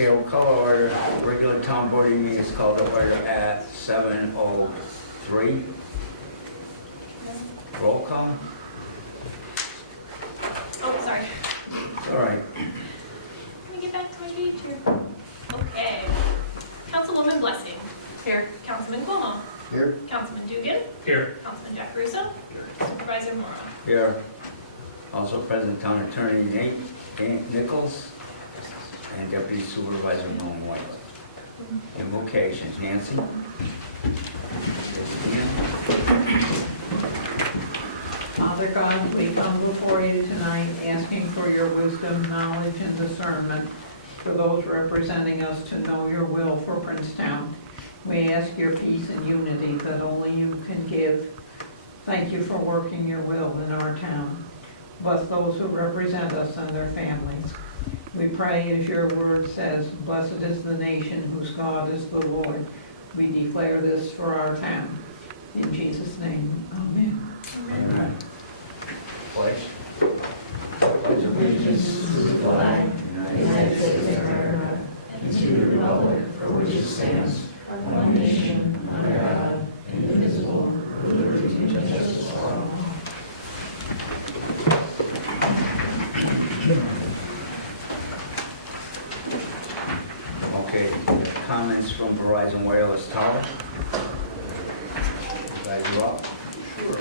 Okay, we'll call order. Regular town boarding meeting is called to order at 7:03. Roll call? Oh, sorry. All right. Let me get back to my page here. Okay. Councilwoman Blessing. Here. Councilman Cuomo. Here. Councilman Dugan. Here. Councilman Jack Russo. Supervisor Mora. Here. Also present town attorney Nate Nichols and Deputy Supervisor Norm White. Invocations, Nancy? Father God, we come before you tonight asking for your wisdom, knowledge, and discernment for those representing us to know your will for Princetown. We ask your peace and unity that only you can give. Thank you for working your will in our town. Bless those who represent us and their families. We pray, as your word says, blessed is the nation whose God is the Lord. We declare this for our town. In Jesus' name, amen. Amen. Pledge. Pledge allegiance to the flag of the United States of America and to the republic for which it stands, one nation, under God, indivisible, with liberty and justice for all. Okay, comments from Verizon Wireless Tower? You guys are up? Sure.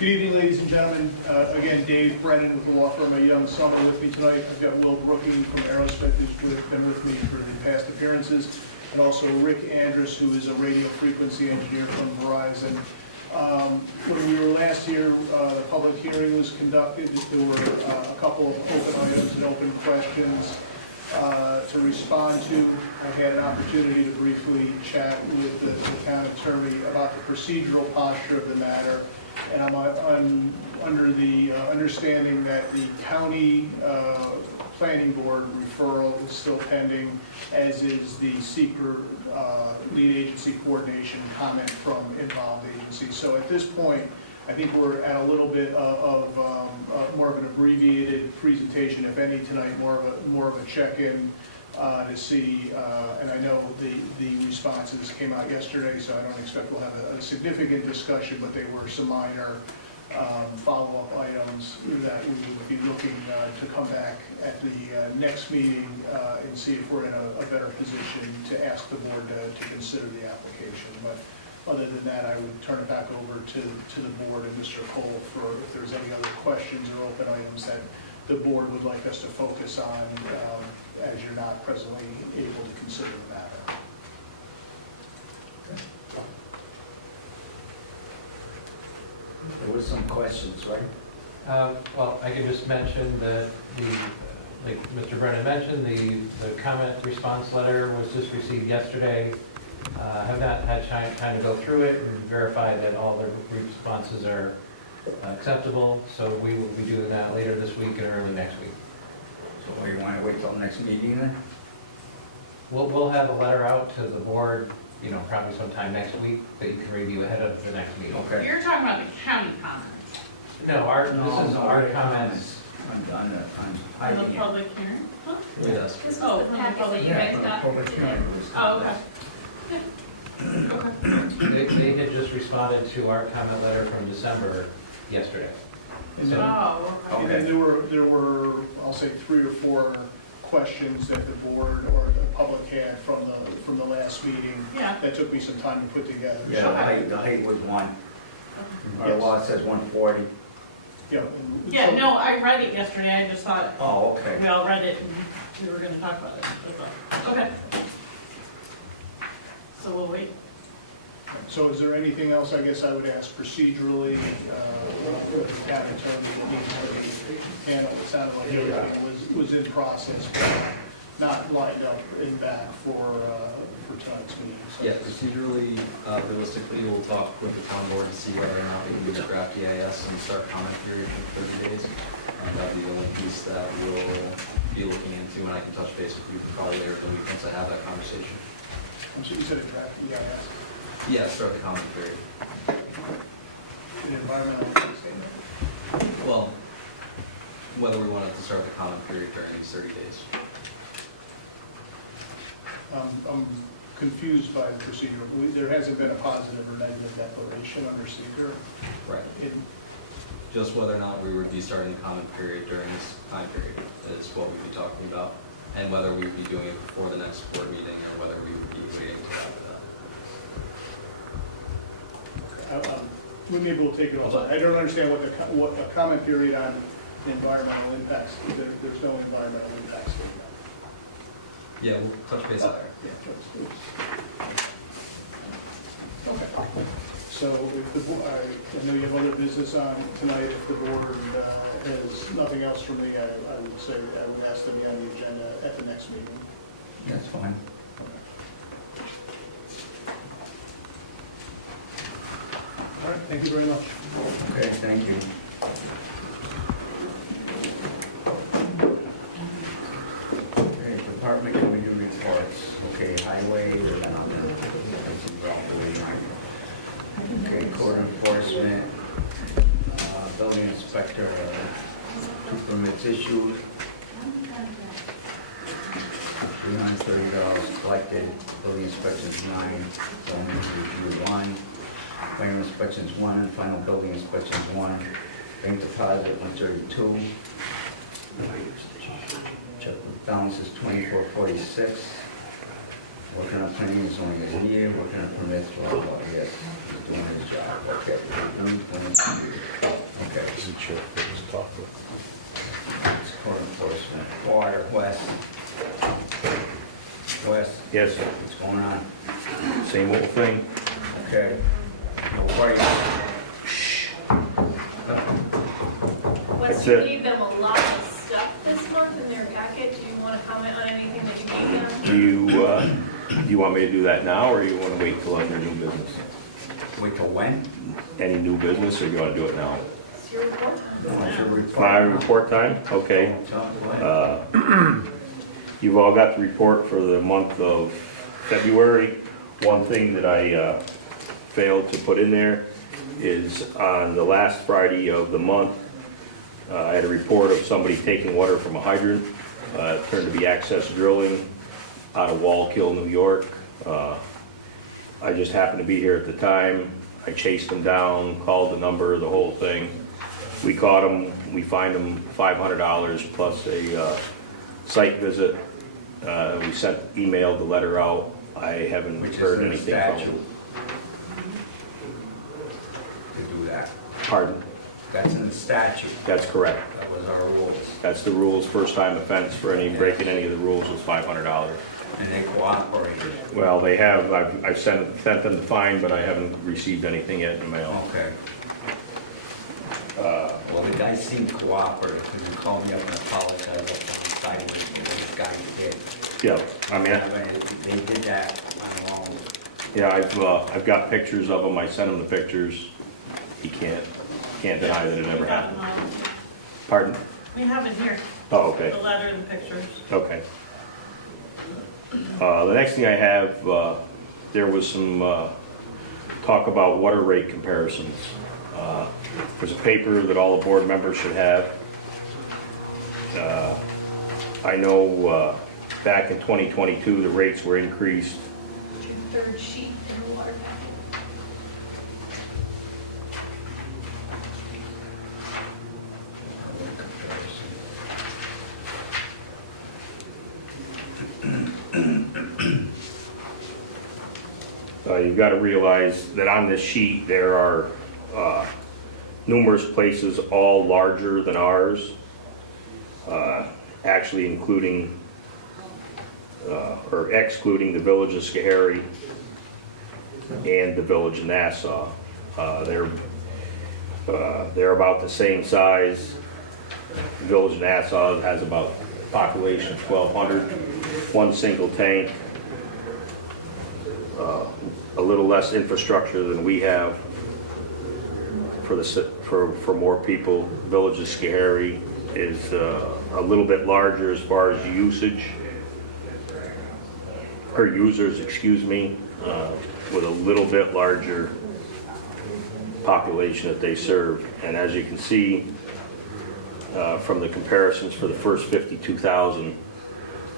Good evening, ladies and gentlemen. Again, Dave Brennan with the law firm at Young Summer with me tonight. I've got Will Brookie from Aerosmith, who's been with me for the past appearances, and also Rick Andrus, who is a radio frequency engineer from Verizon. When we were last here, the public hearing was conducted. There were a couple of open items and open questions to respond to. I had an opportunity to briefly chat with the town attorney about the procedural posture of the matter. And I'm under the understanding that the county planning board referral is still pending, as is the seeker lead agency coordination comment from involved agencies. So at this point, I think we're at a little bit of more of an abbreviated presentation, if any, tonight, more of a check-in to see, and I know the responses came out yesterday, so I don't expect we'll have a significant discussion, but they were some minor follow-up items that we would be looking to come back at the next meeting and see if we're in a better position to ask the board to consider the application. But other than that, I would turn it back over to the board and Mr. Cole for if there's any other questions or open items that the board would like us to focus on as you're not presently able to consider the matter. There was some questions, right? Well, I could just mention that like Mr. Brennan mentioned, the comment response letter was just received yesterday. Have not had time to go through it and verify that all the responses are acceptable, so we will be doing that later this week and early next week. So we want to wait till next meeting then? We'll have a letter out to the board, you know, probably sometime next week that you can review ahead of the next meeting. Okay. You're talking about the county comments No, this is our comments. On the in the IBM. public hearing? Huh? Yes. This was Oh, the from the packet that public- you Yeah, guys for the got public today. hearing, it was Oh, okay. They had just responded to our comment letter from December yesterday. And So- then, Oh, okay. and then there were, I'll say, 3 or 4 questions that the board or the public had from the last meeting Yeah. that took me some time to put together. Yeah, the height was one. Our Yes. law says 140. Yeah, and Yeah, so- no, I read it yesterday, I just thought, Oh, okay. we all read it and we were gonna talk about it. That's all. Okay. So we'll wait. So is there anything else, I guess I would ask procedurally, with the town attorney that needs to be handled? It sounded like everything was in process, but not lined up in back for tonight's meeting. So- Yeah, procedurally, realistically, we'll talk with the town board to see whether or not we can use draft EIS and start comment period for 30 days. That'll be the only piece that we'll be looking into, and I can touch base with you probably later in the week once I have that conversation. So you said a draft EIS, Yeah, start the comment period. an environmental impact statement? Well, whether we wanted to start the comment period during these 30 days. I'm confused by the procedure. There hasn't been a positive or negative declaration under seeker. Right. It- Just whether or not we would be starting the comment period during this time period is what we'd be talking about, and whether we would be doing it before the next board meeting or whether we would be waiting to after that. Maybe we'll take it offline. I don't understand what a comment period on environmental impacts, there's no environmental impacts. Yeah, we'll touch base there. Okay. So if the, I know you have other business on tonight, if the board has nothing else from me, I would say, I would ask to be on the agenda at the next meeting. That's fine. All right, thank you very much. Okay, thank you. Okay, department committee reports. Okay, highway, there's nothing. Okay, code enforcement, building inspector, 2 permits issued. $330 collected, building inspections 9, zoning review 1, minor inspections 1, final building inspections 1, bank deposit 132. Check balance is 2446. Working on planning is only a year, working on permits, well, yes, he's doing his job, okay. Okay. It's code enforcement, water, West. West, Yes, what's going on? same old thing. Okay. No worries. Wes, That's you it. gave them a lot of stuff this month in their packet. Do you want to comment on anything that you gave them? Do you want me to do that now, or you want to wait till under new business? Wait till when? Any new business, or do you want to do it now? It's your report time. What's your report? My report time? Okay. Tell us when. You've all got the report for the month of February. One thing that I failed to put in there is on the last Friday of the month, I had a report of somebody taking water from a hydrant. It turned to be access drilling out of Wallkill, New York. I just happened to be here at the time. I chased them down, called the number, the whole thing. We caught them, we fined them $500 plus a site visit. We emailed the letter out. I haven't Which is heard in the anything from statute. them. To do that. Pardon? That's in the statute. That's correct. That was our rules. That's the rules. First time offense for any breaking any of the rules was $500. And they cooperated. Well, they have, I've sent them the fine, but I haven't received anything yet in the mail. Okay. Well, the guy seemed cooperative, because he called me up and apologized up on siding with me, this guy did. Yeah, I mean, They did that on their own. yeah, I've got pictures of him. I sent him the pictures. He can't deny that it ever happened. Pardon? We have it here, Oh, okay. the letter and the pictures. Okay. The next thing I have, there was some talk about water rate comparisons. There's a paper that all the board members should have. I know back in 2022, the rates were increased. Your third sheet in the water packet. You've got to realize that on this sheet, there are numerous places all larger than ours, actually including, or excluding the village of Schoharie and the village of Nassau. They're about the same size. The village of Nassau has about a population of 1,200, one single tank. A little less infrastructure than we have for more people. The village of Schoharie is a little bit larger as far as usage, or users, excuse me, with a little bit larger population that they serve. And as you can see, from the comparisons for the first 52,000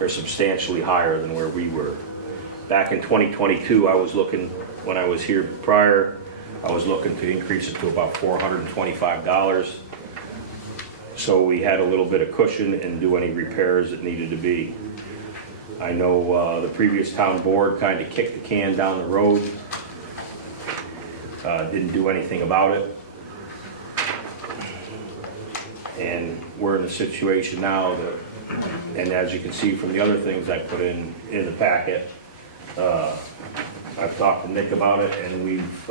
are substantially higher than where we were. Back in 2022, I was looking, when I was here prior, I was looking to increase it to about $425. So we had a little bit of cushion and do any repairs that needed to be. I know the previous town board kind of kicked the can down the road, didn't do anything about it. And we're in a situation now that, and as you can see from the other things I put in the packet, I've talked to Nick about it, and we've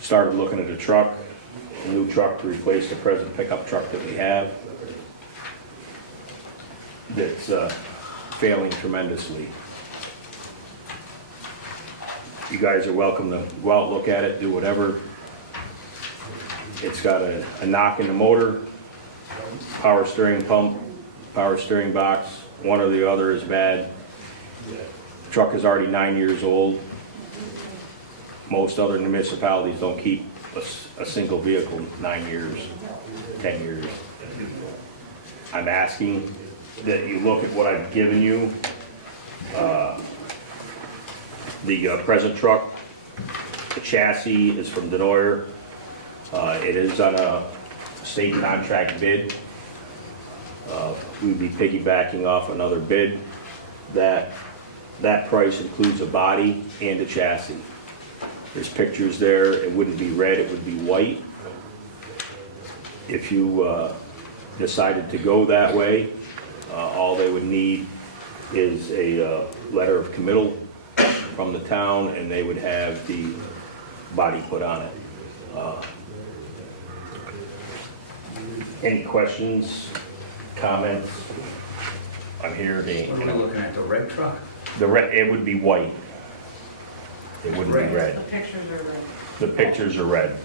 started looking at a new truck to replace the present pickup truck that we have that's failing tremendously. You guys are welcome to go out, look at it, do whatever. It's got a knock in the motor, power steering pump, power steering box, one or the other is bad. The truck is already 9 years old. Most other municipalities don't keep a single vehicle 9 years, 10 years. I'm asking that you look at what I've given you. The present truck, the chassis is from Denoyer. It is on a state contract bid. We'd be piggybacking off another bid. That price includes a body and a chassis. There's pictures there. It wouldn't be red, it would be white. If you decided to go that way, all they would need is a letter of committal from the town, and they would have the body put on it. Any questions, comments? I'm here to. What am I looking at, the red truck? The red, it would be white. It wouldn't be red. The pictures are red. The pictures are red.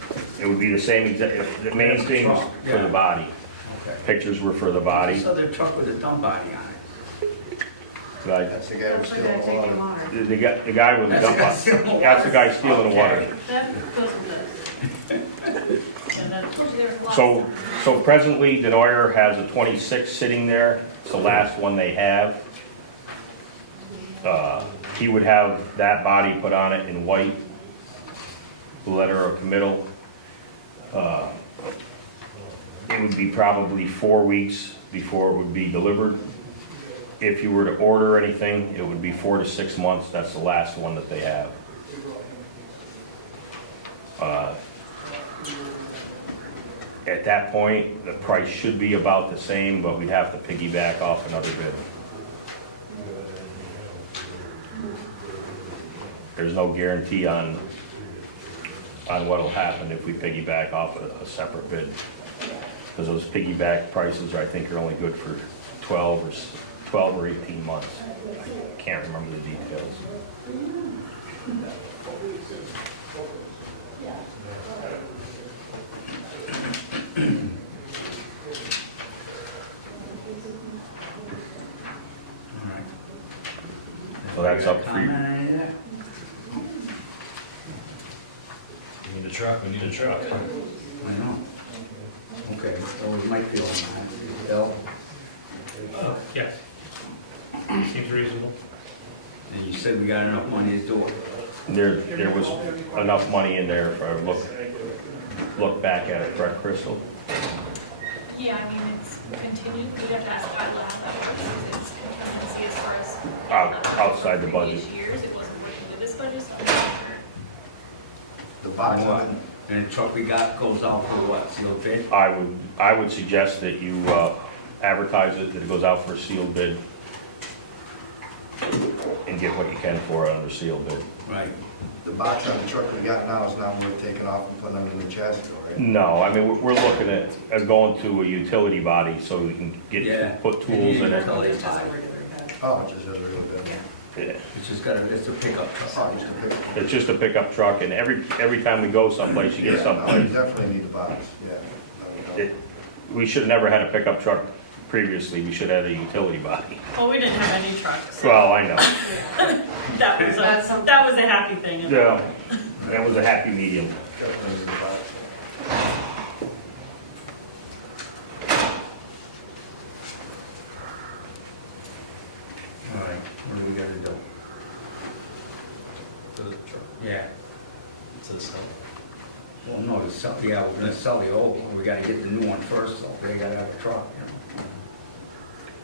It would be the same exact, the main thing was for the body. Okay. Pictures were for the body. So the truck with a dump body on Like, That's the guy who's That's the still guy taking on. water. the guy with the dump on, that's the guy stealing the water. That doesn't do. And that's, Told you there was lots. So presently, Denoyer has a 26 sitting there. It's the last one they have. He would have that body put on it in white, letter of committal. It would be probably 4 weeks before it would be delivered. If you were to order anything, it would be 4 to 6 months. That's the last one that they have. At that point, the price should be about the same, but we'd have to piggyback off another bid. There's no guarantee on what'll happen if we piggyback off a separate bid. Because those piggyback prices, I think, are only good for 12 or 18 months. I can't remember the details. So that's up for you. We need a truck, we need a truck. I know. Okay, so we might feel on that. Bill? Yes. Seems reasonable. And you said we got enough money to do it. There was enough money in there for a look back at it, correct, Crystal? Yeah, I mean, it's continued, we'd have to ask Kyle how that works, because it's contingency as far as. Outside the budget. Previous years, it wasn't working with this budget, so I'm not sure. The box And what? on And the truck we got goes out for what, sealed bid? I would suggest that you advertise it, that it goes out for a sealed bid, and get what you can for it under sealed bid. Right. the box on the truck we got now is not worth taking off and putting under the chassis, right? No, I mean, we're looking at going to a utility body so we can Yeah. put tools in it. Utility Just as a body. regular pad. Oh, it just has a real bit. Yeah. It's just got a, it's a pickup Oh, truck. just a picture. It's just a pickup truck, and every time we go someplace, you get No, you someplace. definitely need the box, yeah. No, It- We should have never had a pickup truck previously, we should have had a utility body. Well, we didn't have any trucks. so Well, I know, that was a happy thing. yeah, that was a happy medium. Definitely need the box. To sell. Well, no, yeah, we're gonna sell the old one, we gotta get the new one first, so they gotta have a truck,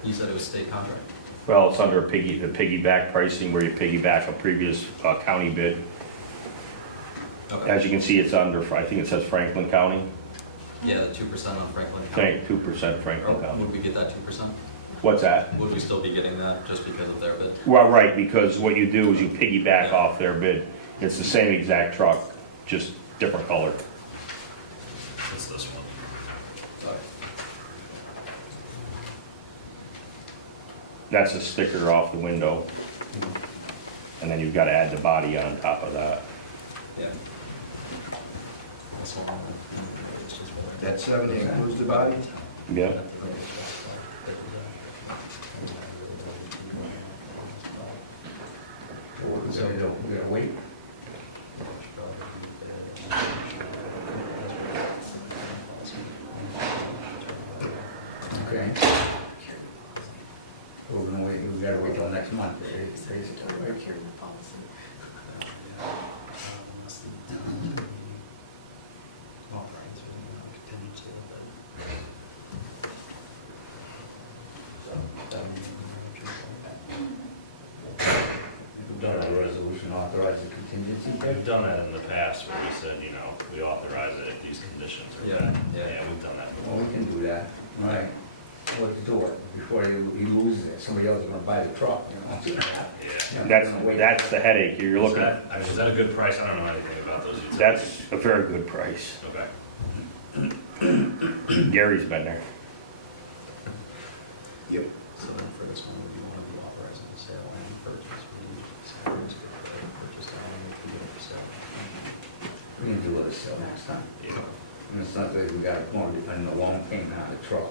You said it was state contract? Well, it's under the piggyback pricing where you piggyback a previous county bid. Okay. As you can see, it's under, I think it says Franklin County, Yeah, the 2% on Franklin I County. think 2% Or Franklin County. would we get that 2%? What's that? Would we still be getting that just because of their bid? Well, right, because what you do is you piggyback off their bid. It's the same exact truck, just different color. It's this one. Okay. That's a sticker off the window. And then you've got to add the body on top of that. Yeah. This one, it's just better. That 70 includes the body? Yep. What we're gonna do, we're gonna wait. Okay. We're gonna wait, we gotta wait till next month, basically. We've done a resolution authorizing contingency. We've done that in the past where we said, you know, we authorize it if these conditions are Yeah, met. yeah. Yeah, we've done that Well, before. we can do that, right? Let's do it before he loses it, somebody else is gonna buy the truck, you know? Yeah. That's the headache you're Is looking that, at. I mean, is that a good price? I don't know anything about those utilities. That's a very good price. Okay. Gary's been there. Yep. So then for this one, would you want to be authorizing the sale and purchase? Would you say purchase and for sale? We can do it so next time. Yeah. And it's not that we got more, and the loan came out of the truck.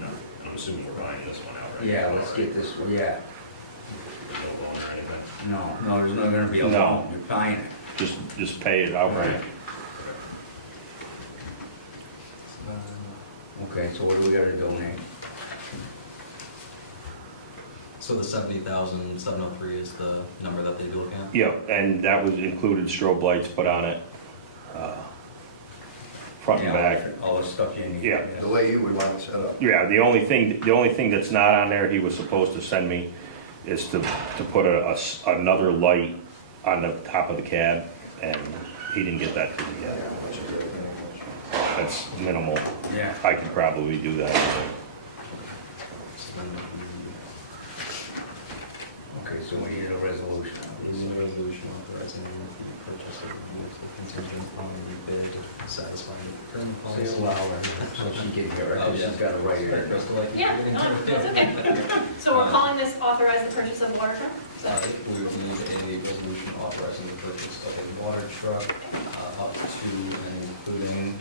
No, I'm assuming we're buying this one outright. Yeah, let's get this, yeah, There's no loan or anything. no, there's not gonna be a No. loan, you're buying it. Just pay it outright. Okay, so what do we gotta donate? So the 70,703 is the number that they'd be looking at? Yeah, and that was included strobe lights put on it, front and Yeah, back. all the stuff you need. Yeah. The way you would want it set up. Yeah, the only thing that's not on there, he was supposed to send me, is to put another light on the top of the cab, and he didn't get that to me yet. That's minimal. Yeah. I could probably do that. So then Okay, so we need a resolution. we need a resolution authorizing the purchase of units with contingent on the bid satisfying the procurement Say policy. it louder, so she can hear it, Oh, 'cause yeah. she's got it right here. Crystal, like, Yeah, you're no, getting that's okay. So we're calling this authorize the purchase of a water truck? So, We would need a resolution authorizing the purchase of a water truck, up to and including,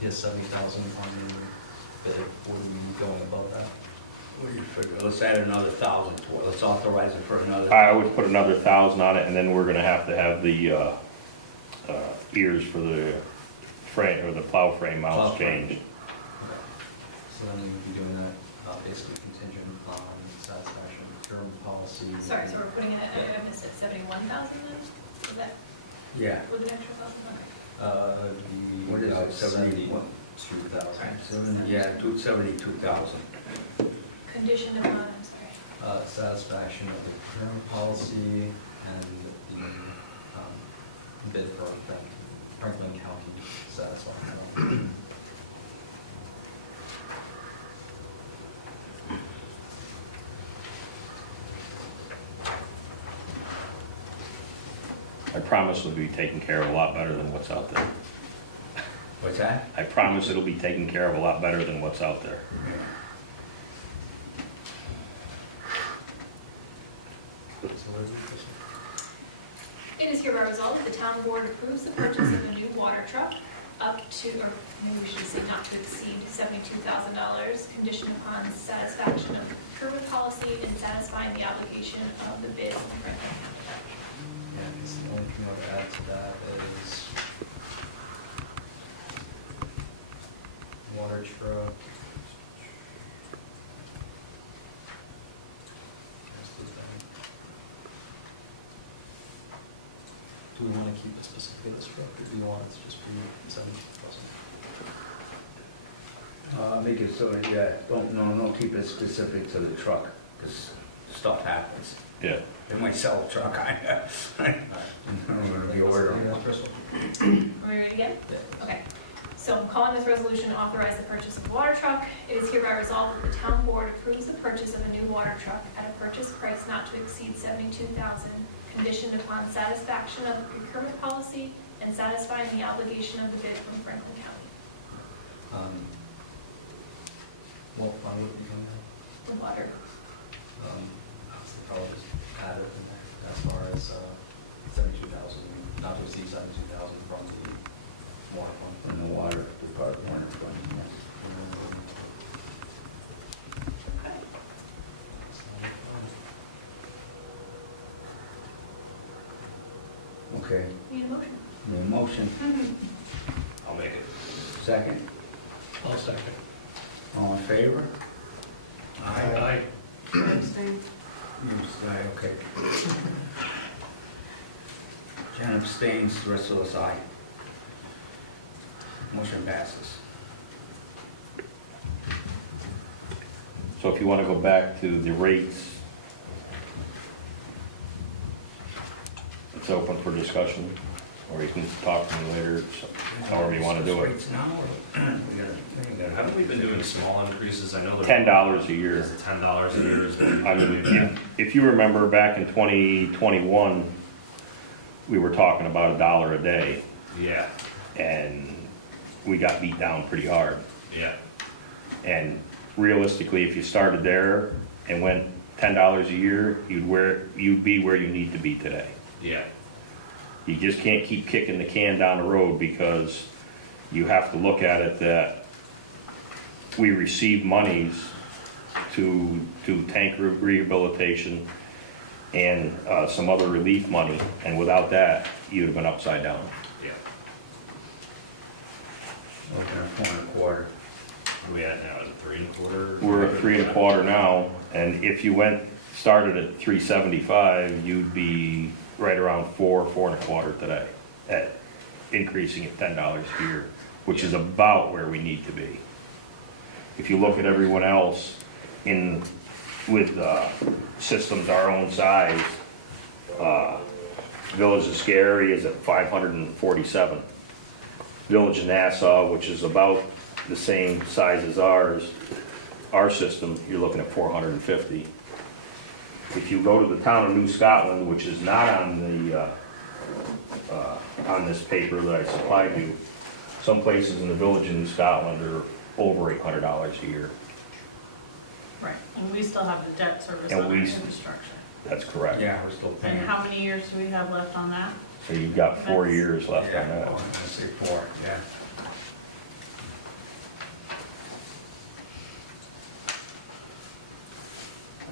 his 70,000 on the bid. Would we be going above that? What do you figure? Let's add another 1,000 to it, let's authorize it for another. I would put another 1,000 on it, and then we're gonna have the ears for the frame, or the plow frame mounts Plow frame. changed. So then we would be doing that, basically contingent on satisfaction of procurement policy. sorry, so we're putting it at, I missed it, 71,000 then? Is that Yeah. with an extra 1,000? Okay. What is it, 70? 72,000. Yeah, 72,000. Condition upon, I'm sorry. Satisfaction of the procurement policy and the bid for Franklin County satisfying. I promise it'll be taken care of a lot better than what's out there. What's that? I promise it'll be taken care of a lot better than what's out there. It is hereby resolved that the town board approves the purchase of a new water truck up to, or maybe we should say not to exceed $72,000, conditioned upon satisfaction of procurement policy and satisfying the application of the bid from Franklin County. Yeah, I guess the only thing I would add to that is water truck. Do we want to keep it specifically this truck, or do you want it to just be 17,000? Make it so that, yeah, don't keep it specific to the truck, because stuff happens. Yeah. They might sell a truck, I'm gonna be aware of it. Are we ready again? Okay. So I'm calling this resolution to authorize the purchase of a water truck. It is hereby resolved that the town board approves the purchase of a new water truck at a purchase price not to exceed $72,000, conditioned upon satisfaction of the procurement policy and satisfying the obligation of the bid from Franklin County. What fund would be coming out? The water. I'll just add it in there as far as 72,000, not to exceed 72,000 from the water fund. From the water department, yes. Okay, Need a motion? the motion, I'll make it. second, I'll second. all in favor? Aye. Abstain. You say, okay. Jen abstains, the rest of us aye. Motion passes. So if you want to go back to the rates, it's open for discussion, or you can talk to me later, however you want to do it. Rates now, or we gotta- Haven't we been doing small increases? I know there's. $10 a year. Is it $10 a year? Is what we've I been mean, doing? if you remember back in 2021, we were talking about $1 a day, Yeah, and we got beat down pretty hard. yeah, And realistically, if you started there and went $10 a year, you'd be where you need to be today. yeah, You just can't keep kicking the can down the road, because you have to look at it that we receive monies to tank rehabilitation and some other relief money, and without that, you'd have been upside down. yeah. Looking at 4.25. Where we at now? Is it 3 1/4? We're at 3 1/4 now, and if you started at 375, you'd be right around 4 1/4 today, at increasing at $10 a year, which is about where we need to be. If you look at everyone else with systems our own size, Village of Scary is at 547. Village of Nassau, which is about the same size as our system, you're looking at 450. If you go to the town of New Scotland, which is not on this paper that I supplied you, some places in the village of New Scotland are over $800 a year. Right, and we still have the debt service And on our we- infrastructure. That's correct. Yeah, we're still paying. And how many years do we have left on that? So you've got 4 That's- years left on Yeah, that. I was gonna say 4, yeah.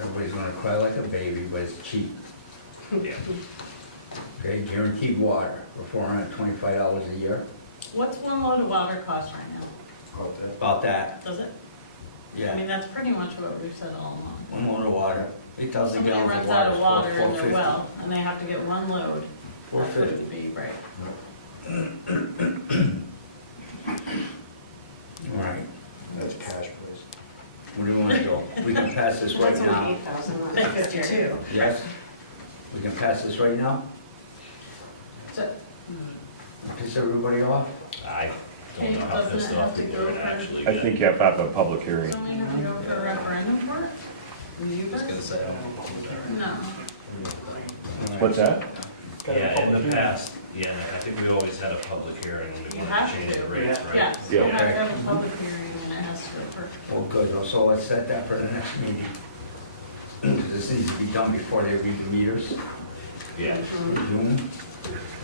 Everybody's gonna cry like a baby, but it's cheap. Yeah. Okay, guaranteed water for $425 a year. What's one load of water cost right now? About that, Does it? I yeah. mean, that's pretty much what we've said all along. One load of water, 8,000 Somebody gallons of runs water. out of water in their 450. well, and they have to get one load. That 450. would be, right. All right, That's cash, please. what do you wanna do? We can pass this right now. $52. Yes? We can pass this right now? So, Piss everybody off? I Okay, don't know how doesn't pissed it off have to people go are gonna for- actually I get. think you have to have a public hearing. don't we have to go for a referendum for it? Will you I was gonna guys? say, No. What's that? Yeah, in the past, yeah, I think we always had a public hearing when we You wanted have to change to. the rates, right? Yes, you Yeah. have to have a public hearing and it has to go for. Oh, good, so let's set that for the next meeting. Because this needs to be done before they read the meters. Yeah, June.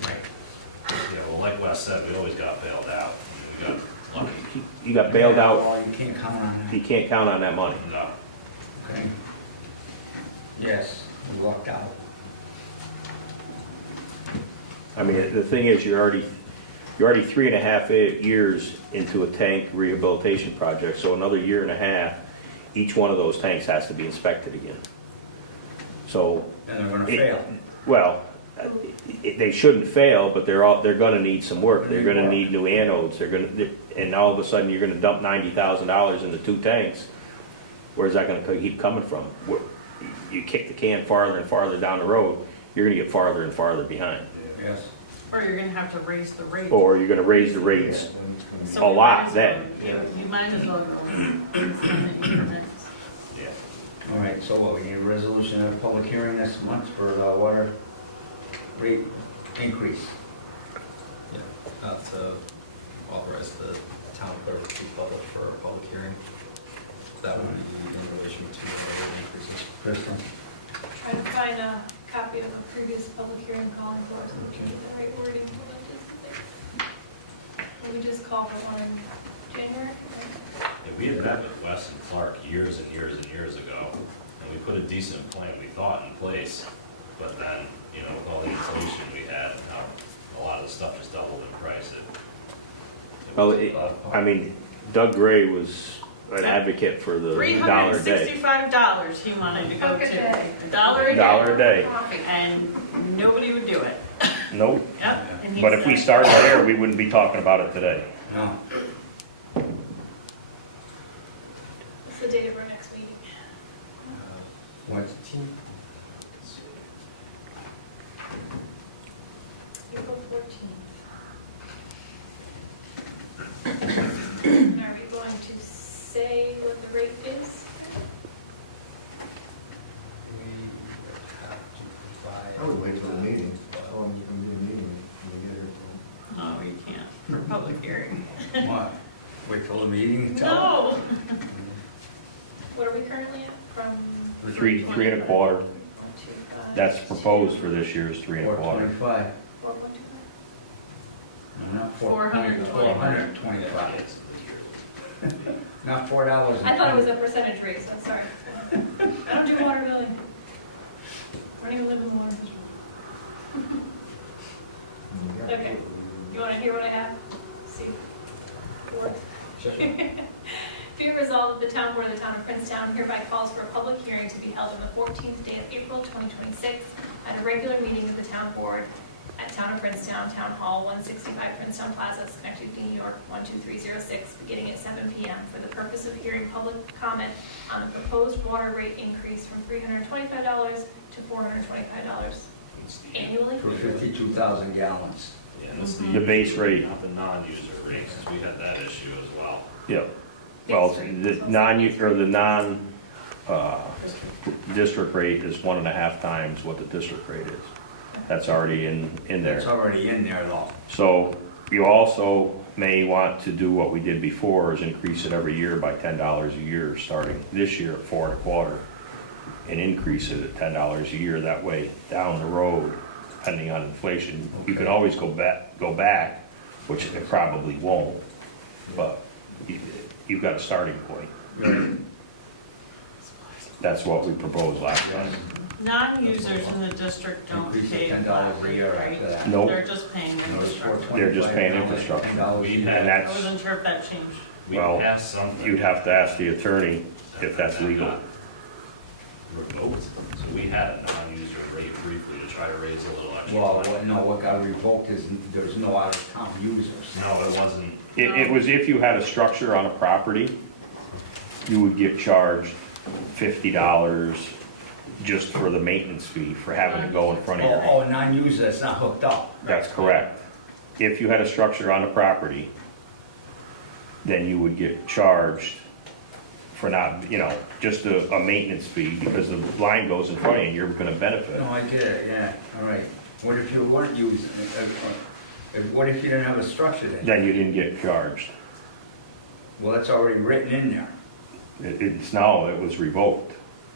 yeah, well, like Wes said, we always got bailed out. We got lucky. You got bailed out, Well, you can't count on you that. can't count on that money. No, Okay. Yes, we lucked out. I mean, the thing is, you're already 3.5 years into a tank rehabilitation project, so another 1.5 years, each one of those tanks has to be inspected again. So, And they're gonna It- fail. well, they shouldn't fail, but they're gonna need some work. They're gonna need new anodes. And all of a sudden, you're gonna dump $90,000 into 2 tanks. Where's that gonna keep coming from? You kick the can farther and farther down the road, you're gonna get farther and farther behind. Yes. Or you're gonna have to raise the rate. Or you're gonna raise the rates So a we lot might as well- then. Yeah, you might as well go in the increments. Yeah. All right, so what, we need a resolution and a public hearing next month for water rate increase. Yeah, to authorize the town clerk to publish for a public hearing. That would be in relation to the rate increases. Kristen? Trying to find a copy of a previous public hearing calling for us, so we can get the right wording. Hold on just a second. We just called for one in January, right? Yeah, we had met with Wes and Clark years and years and years ago, and we put a decent plan, we thought, in place. But then, you know, with all the inflation we had, a lot of the stuff just doubled in price. I mean, Doug Gray was an advocate for the $1 a day. $365 he wanted to go Buck a to. day. $1 a day. $1 a day. And nobody would do it. Nope. Yep. And he But if we said- started there, we wouldn't be talking about it today. No. What's the date of our next meeting? What? April 14th. And are we going to say what the rate is? I would wait till the meeting. How long is it gonna be a meeting when we get here? No, you can't for public hearing. What? Wait till the meeting? No. What are we currently at from? 3 and a quarter. That's proposed for this year's 3 and a quarter. 425. 4.25? No, not 425. 425. Not $4. I thought it was a percentage raise, I'm sorry. I don't do water billing. I don't even live in the water district. Okay. You want to hear what I have? See? Works. Be it resolved that the town board of the town of Princetown hereby calls for a public hearing to be held on the 14th day of April 2026 at a regular meeting of the town board at Town of Princetown, Town Hall, 165 Princetown Plaza, Schenectady, New York, 12306, beginning at 7 p.m. for the purpose of hearing public comment on the proposed water rate increase from $325 to $425 annually. For 52,000 gallons. Yeah, and that's The base rate. Not the non-user rate, because we had that issue as well. Yep. Well, the district rate is 1.5 times what the district rate is. That's already in That's there. already in there though. So you also may want to do what we did before, is increase it every year by $10 a year, starting this year at 4 and a quarter, and increase it at $10 a year. That way, down the road, depending on inflation, you can always go back, which it probably won't, but you've got a starting point. That's what we proposed last time. Non-users in the district don't Increase pay of for $10 that a year rate, after that. right? Nope. They're just paying No, it's infrastructure. They're just paying $425, infrastructure. $10 We a year. had- And I that's, wasn't sure if that changed. We Well, passed something. you'd have to ask the attorney if that's legal. Revoked, so we had a non-user rate briefly to try to raise a little extra. Well, money. what got revoked is there's no out-of-town users. No, it wasn't, It was if you had a structure on a property, you would get charged $50 just for the maintenance fee for having to go in front of your home. Oh, non-user that's not hooked up. That's correct. If you had a structure on the property, then you would get charged for not, just a maintenance fee, because the line goes in front of you and you're gonna benefit. No, I get it, yeah, all right. What if you weren't using, what if you didn't have a structure then? Then you didn't get charged. Well, that's already written in there. It was revoked.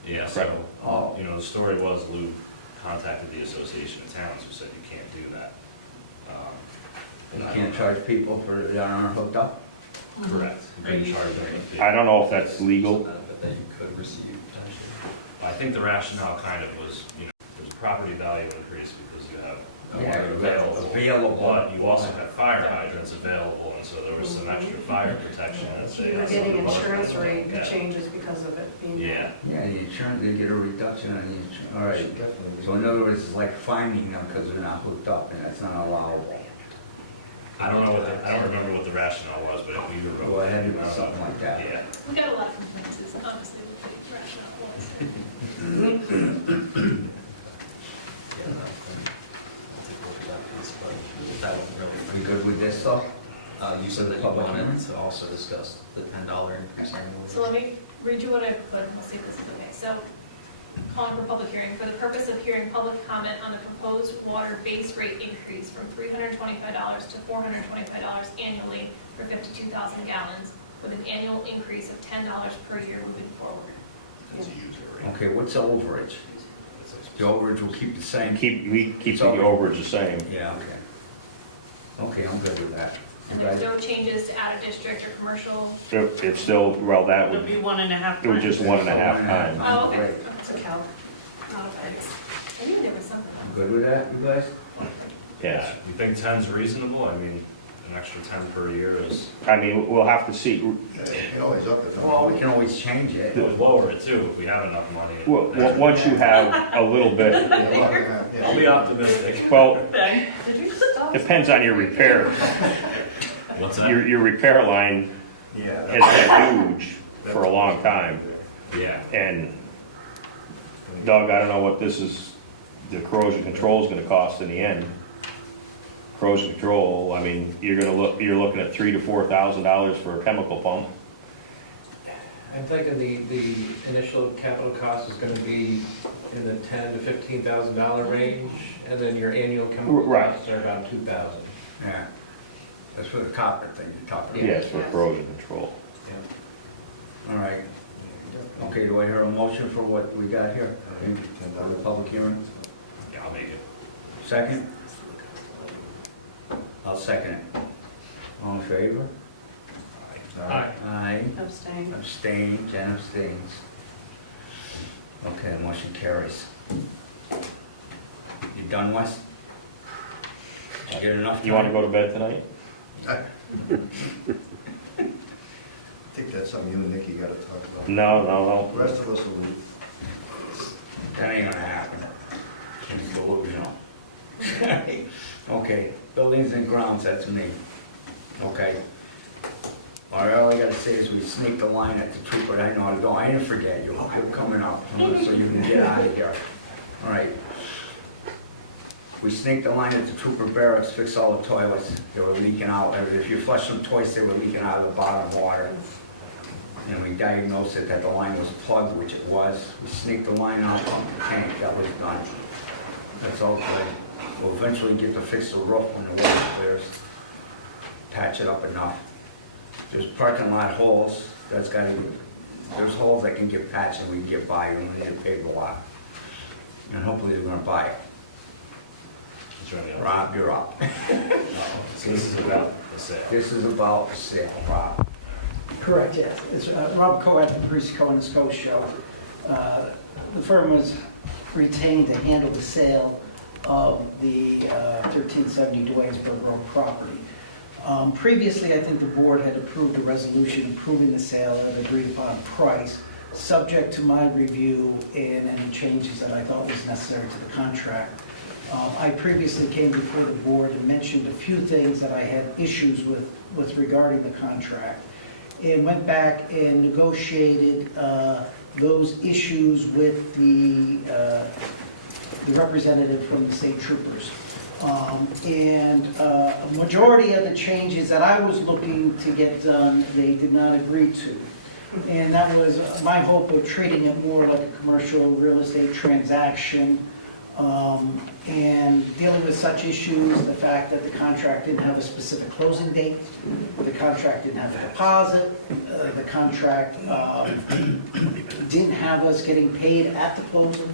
yeah, Correct. so, Oh. the story was Lou contacted the Association of Towns who said you can't do that. You can't charge people for that aren't hooked up? Correct, you couldn't charge them a fee. I don't know if that's legal. Benefit that you could receive potentially. I think the rationale kind of was, there's a property value increase because you have They're available, but you also have fire hydrants available, and so there was some extra fire protection as they. You were getting insurance rate changes because of it being. Yeah, Yeah, the insurance, they get a reduction on the insurance. All right, Definitely. so in other words, it's like finding them because they're not hooked up and that's not allowable. I don't remember what the rationale was, but we were. Go ahead and do something like that. Yeah. We got a lot of complaints, is honestly what the rationale was. That wasn't really. You good with this stuff? You said that you Public wanted hearing? to also discuss the $10 increase annually. So let me read you what I put, and we'll see if this is okay. So, calling for public hearing, for the purpose of hearing public comment on the proposed water base rate increase from $325 to $425 annually for 52,000 gallons, with an annual increase of $10 per year moving forward. Okay, what's the overage? The overage will keep the same? We keep the overage the same. Yeah, okay. Okay, I'm good with that. And You there's guys- no changes to out of district or commercial. It's still, well, that It'll would, be 1.5. it was just 1.5 times. Oh, okay. Great. It's a calc, not a fix. I knew there was something. You good with that, you guys? Yes. You think 10's reasonable? I mean, an extra 10 per year is, I mean, we'll have to see. You can always up it. Well, we can always change it. we'll lower it too if we have enough money. Once you have a little bit, I'll be optimistic. well, Did we stop? depends on your repair. What's that? Your repair line Yeah. has been huge for a long time. Yeah. And Doug, I don't know what this is, the corrosion control is gonna cost in the end. Corrosion control, I mean, you're looking at $3,000 to $4,000 for a chemical pump. I'm thinking the initial capital cost is gonna be in the $10,000 to $15,000 range, and then your annual chemical Right. costs are about 2,000. Yeah. That's for the copper thing you're talking Yes, about. for corrosion control. All right. Okay, do I hear a motion for what we got here? For the public hearing? Yeah, I'll make it. Second? I'll second it. All in favor? Aye. Aye. Abstain. Abstain, Jen abstains. Okay, the motion carries. You done, Wes? Did you get enough time? You wanna go to bed tonight? I think that's something you and Nikki gotta talk about. No. The rest of us will leave. That ain't gonna happen. It's delusional. Okay, buildings and grounds, that's me. Okay. All right, all I gotta say is we sneaked the line at the trooper, I know how to go, I didn't forget you, I'm coming up, so you can get out of here. All right. We snaked the line at the trooper barracks, fixed all the toilets, they were leaking out, if you flush them twice, they were leaking out of the bottom water. And we diagnosed it that the line was plugged, which it was. We snaked the line out on the tank, that was done. That's all good. We'll eventually get to fix the roof when the water clears. Patch it up enough. There's parking lot holes, there's holes that can get patched and we can get by, and we need to pave the lot. And hopefully we're gonna buy it. Is there any other- Rob, you're up. So this is about the sale. This is about the sale, Rob. Correct, yes. It's Rob Coat from Parisi Cohen and Scotia. The firm was retained to handle the sale of the 1370 Duanesburg Road property. Previously, I think the board had approved a resolution approving the sale at an agreed upon price, subject to my review and any changes that I thought was necessary to the contract. I previously came before the board and mentioned a few things that I had issues with regarding the contract, and went back and negotiated those issues with the representative from the state troopers. And a majority of the changes that I was looking to get done, they did not agree to. And that was my hope of treating it more like a commercial real estate transaction, and dealing with such issues, the fact that the contract didn't have a specific closing date, the contract didn't have a deposit, the contract didn't have us getting paid at the closing,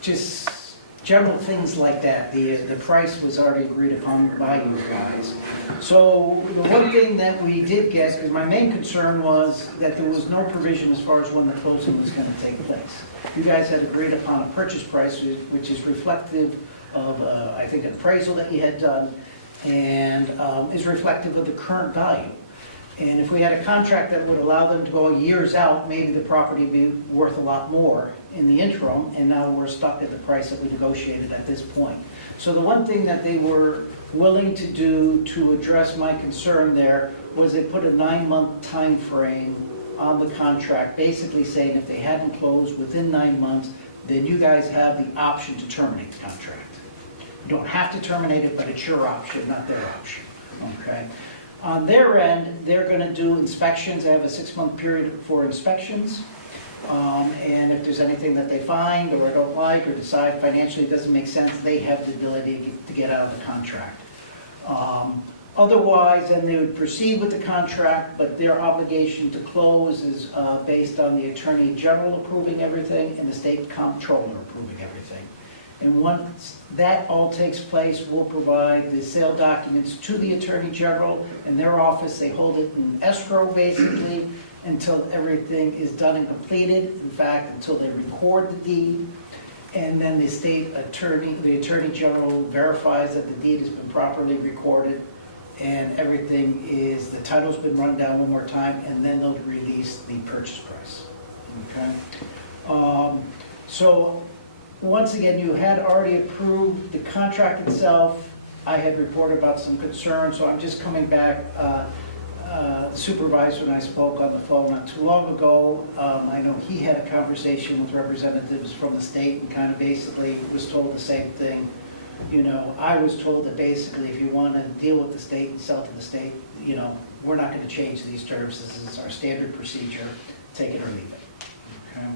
just general things like that. The price was already agreed upon by you guys. So the one thing that we did get, because my main concern was that there was no provision as far as when the closing was going to take place. You guys had agreed upon a purchase price, which is reflective of, I think, an appraisal that he had done, and is reflective of the current value. And if we had a contract that would allow them to go years out, maybe the property would be worth a lot more in the interim, and now we're stuck at the price that we negotiated at this point. So the one thing that they were willing to do to address my concern there was they put a 9-month time frame on the contract, basically saying if they hadn't closed within 9 months, then you guys have the option to terminate the contract. You don't have to terminate it, but it's your option, not their option, okay? On their end, they're gonna do inspections. They have a 6-month period for inspections. And if there's anything that they find or don't like or decide financially doesn't make sense, they have the ability to get out of the contract. Otherwise, then they would proceed with the contract, but their obligation to close is based on the Attorney General approving everything and the State Comptroller approving everything. And once that all takes place, we'll provide the sale documents to the Attorney General in their office. They hold it in escrow, basically, until everything is done and completed. In fact, until they record the deed. And then the Attorney General verifies that the deed has been properly recorded and everything is, the title's been run down one more time, and then they'll release the purchase price. Okay? So, once again, you had already approved the contract itself. I had reported about some concerns, so I'm just coming back. The supervisor and I spoke on the phone not too long ago. I know he had a conversation with representatives from the state and kind of basically was told the same thing. You know, I was told that basically if you want to deal with the state and sell to the state, you know, we're not going to change these terms. This is our standard procedure. Take it or leave it. Okay?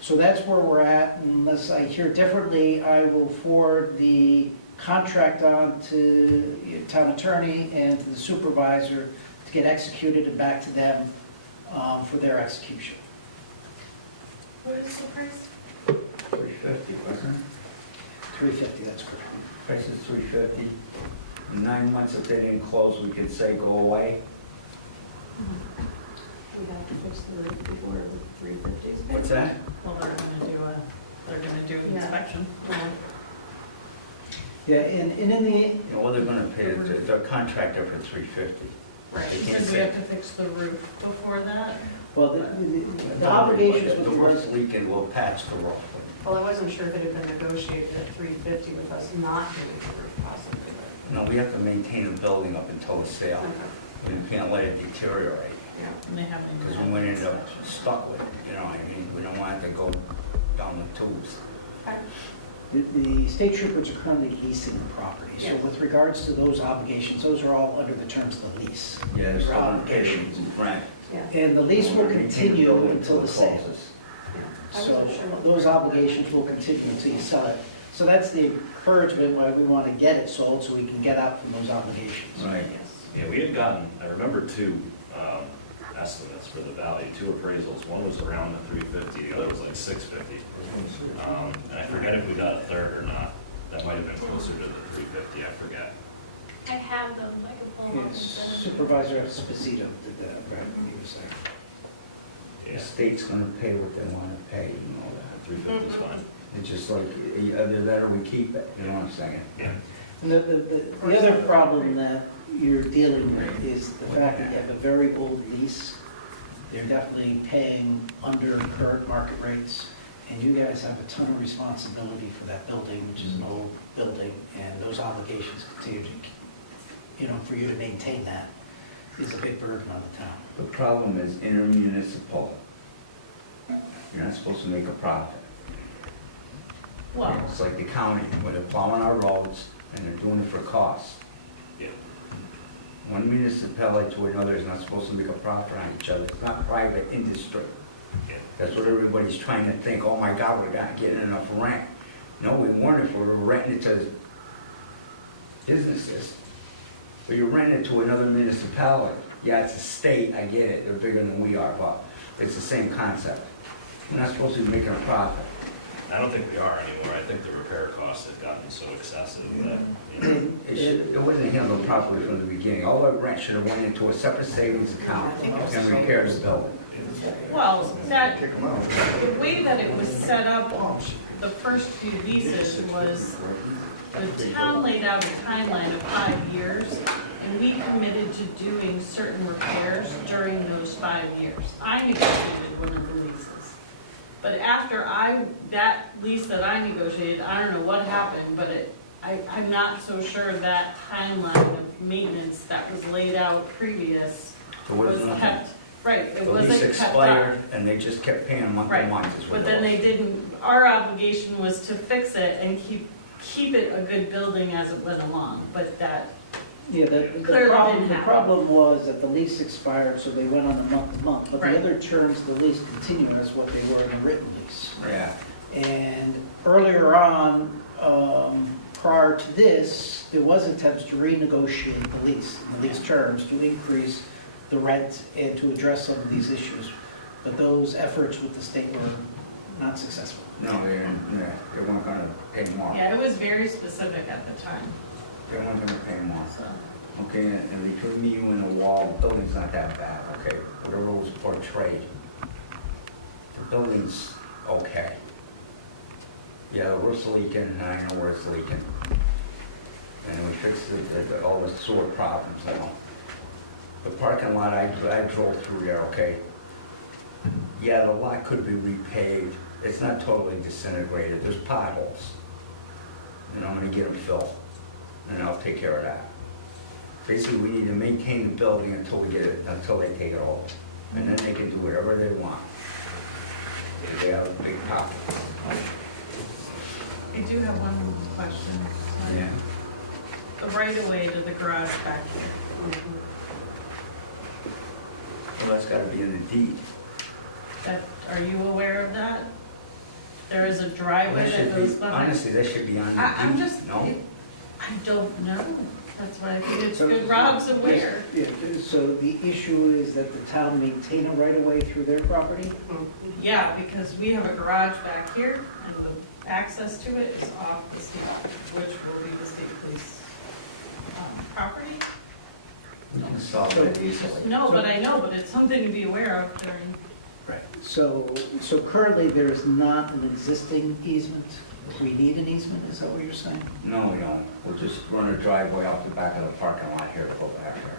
So that's where we're at. Unless I hear differently, I will forward the contract on to the town attorney and to the supervisor to get executed and back to them for their execution. What is the price? $350, wasn't it? $350, that's correct. Price is $350. In 9 months, if they didn't close, we could say go away. We'd have to fix the roof before the 350 is paid. What's that? Well, they're gonna do an inspection. Yeah, and in the, You know, well, they're gonna pay the contractor for $350. Right, They he can't said we say- have to fix the roof before that. well, the obligations with The regards, roof's leaking, we'll patch the roof. Well, I wasn't sure if it had been negotiated at 350 with us not doing the roof possibly, but. No, we have to maintain the building up until the sale. Okay. We can't let it deteriorate, Yeah, and they haven't even. because we had might the end up inspection. stuck with it, you know what I mean? We don't want it to go down the tubes. Okay. the state troopers are currently leasing the property. So Yeah. with regards to those obligations, those are all under the terms of the lease. Yeah, there's Their some obligations. Right. Yeah. And the lease will continue until the sale. Yeah. I So wasn't sure what- those obligations will continue until you sell it. So that's the encouragement why we want to get it sold, so we can get out from those obligations. Right. Yes. Yeah, we had gotten, I remember two estimates for the value, two appraisals. One was around the 350, the other was like 650. And I forget if we got a third or not. That might have been closer to the 350, I forget. I have those, I can pull them up. Yes, and send them. Supervisor Esposito did that, right, he was there. The Yeah, state's gonna pay what they wanna pay, you know that. 350 is fine. It's just like, either that or we keep it, you know what I'm saying? Yeah. And the other problem that you're dealing with is the fact that you have a very old lease. They're definitely paying under current market rates, and you guys have a ton of responsibility for that building, which is an old building, and those obligations continue to, you know, for you to maintain that is a big burden on the town. The problem is intermunicipal. You're not supposed to make a profit. Well, It's like the county, where they're plowing our roads and they're doing it for cost. Yeah. One municipality to another is not supposed to make a profit on each other. It's not private industry. Yeah. That's what everybody's trying to think. Oh my God, we're not getting enough rent. No, we weren't if we were renting it to businesses. But you're renting it to another municipality. Yeah, it's a state, I get it. They're bigger than we are, but it's the same concept. We're not supposed to be making a profit. I don't think we are anymore. I think the repair costs have gotten so excessive that, you know, It wasn't handled properly from the beginning. All our rent should have went into a separate savings account and repaired the building. well, that, the way that it was set up, the first few leases was the town laid out a timeline of 5 years, and we committed to doing certain repairs during those 5 years. I negotiated one of the leases. But after that lease that I negotiated, I don't know what happened, but I'm not so sure that timeline of maintenance that was laid out previous There was was nothing. kept. Right, it The lease wasn't kept up. expired, and they just kept paying month to Right, month is what but then it they didn't, our obligation was to fix it and keep it a good building as it went along, but that, Yeah, Clearly didn't the happen. problem was that the lease expired, so they went on a month-to-month. But Right. the other terms of the lease continue as what they were in the written lease. was. Yeah. And earlier on, prior to this, there was attempts to renegotiate the lease, the lease terms, to increase the rent and to address some of these issues. But those efforts with the state were not successful. No, they weren't gonna pay more. yeah, it was very specific at the time, They weren't gonna pay more. so. Okay, and between me, you and the wall, the building's not that bad, okay? Whatever was portrayed. The building's okay. Yeah, the roof's leaking, and I know where it's leaking. And we fixed all the sewer problems now. The parking lot, I drove through there, okay? Yeah, the lot could be repaved. It's not totally disintegrated. There's potholes. And I'm gonna get them filled, and I'll take care of that. Basically, we need to maintain the building until they take it all. And then they can do whatever they want. They have a big pocket. I do have one question. Yeah. The right of way to the garage back here, Well, that's gotta be in the deed. are you aware of that? There is a driveway That that should goes be, behind. honestly, that should be on the deed. I'm just, No? I don't know, that's why I think it's So- good Rob's aware. Yeah, so the issue is that the town maintain a right-of-way through their property? Yeah, because we have a garage back here, and the access to it is off the state, which will be the state police property. We can solve that easily. No, but I know, but it's something to be aware of during, Right. So currently there is not an existing easement? We need an easement, is that what you're saying? No, we don't. We'll just run a driveway off the back of the parking lot here to go back there.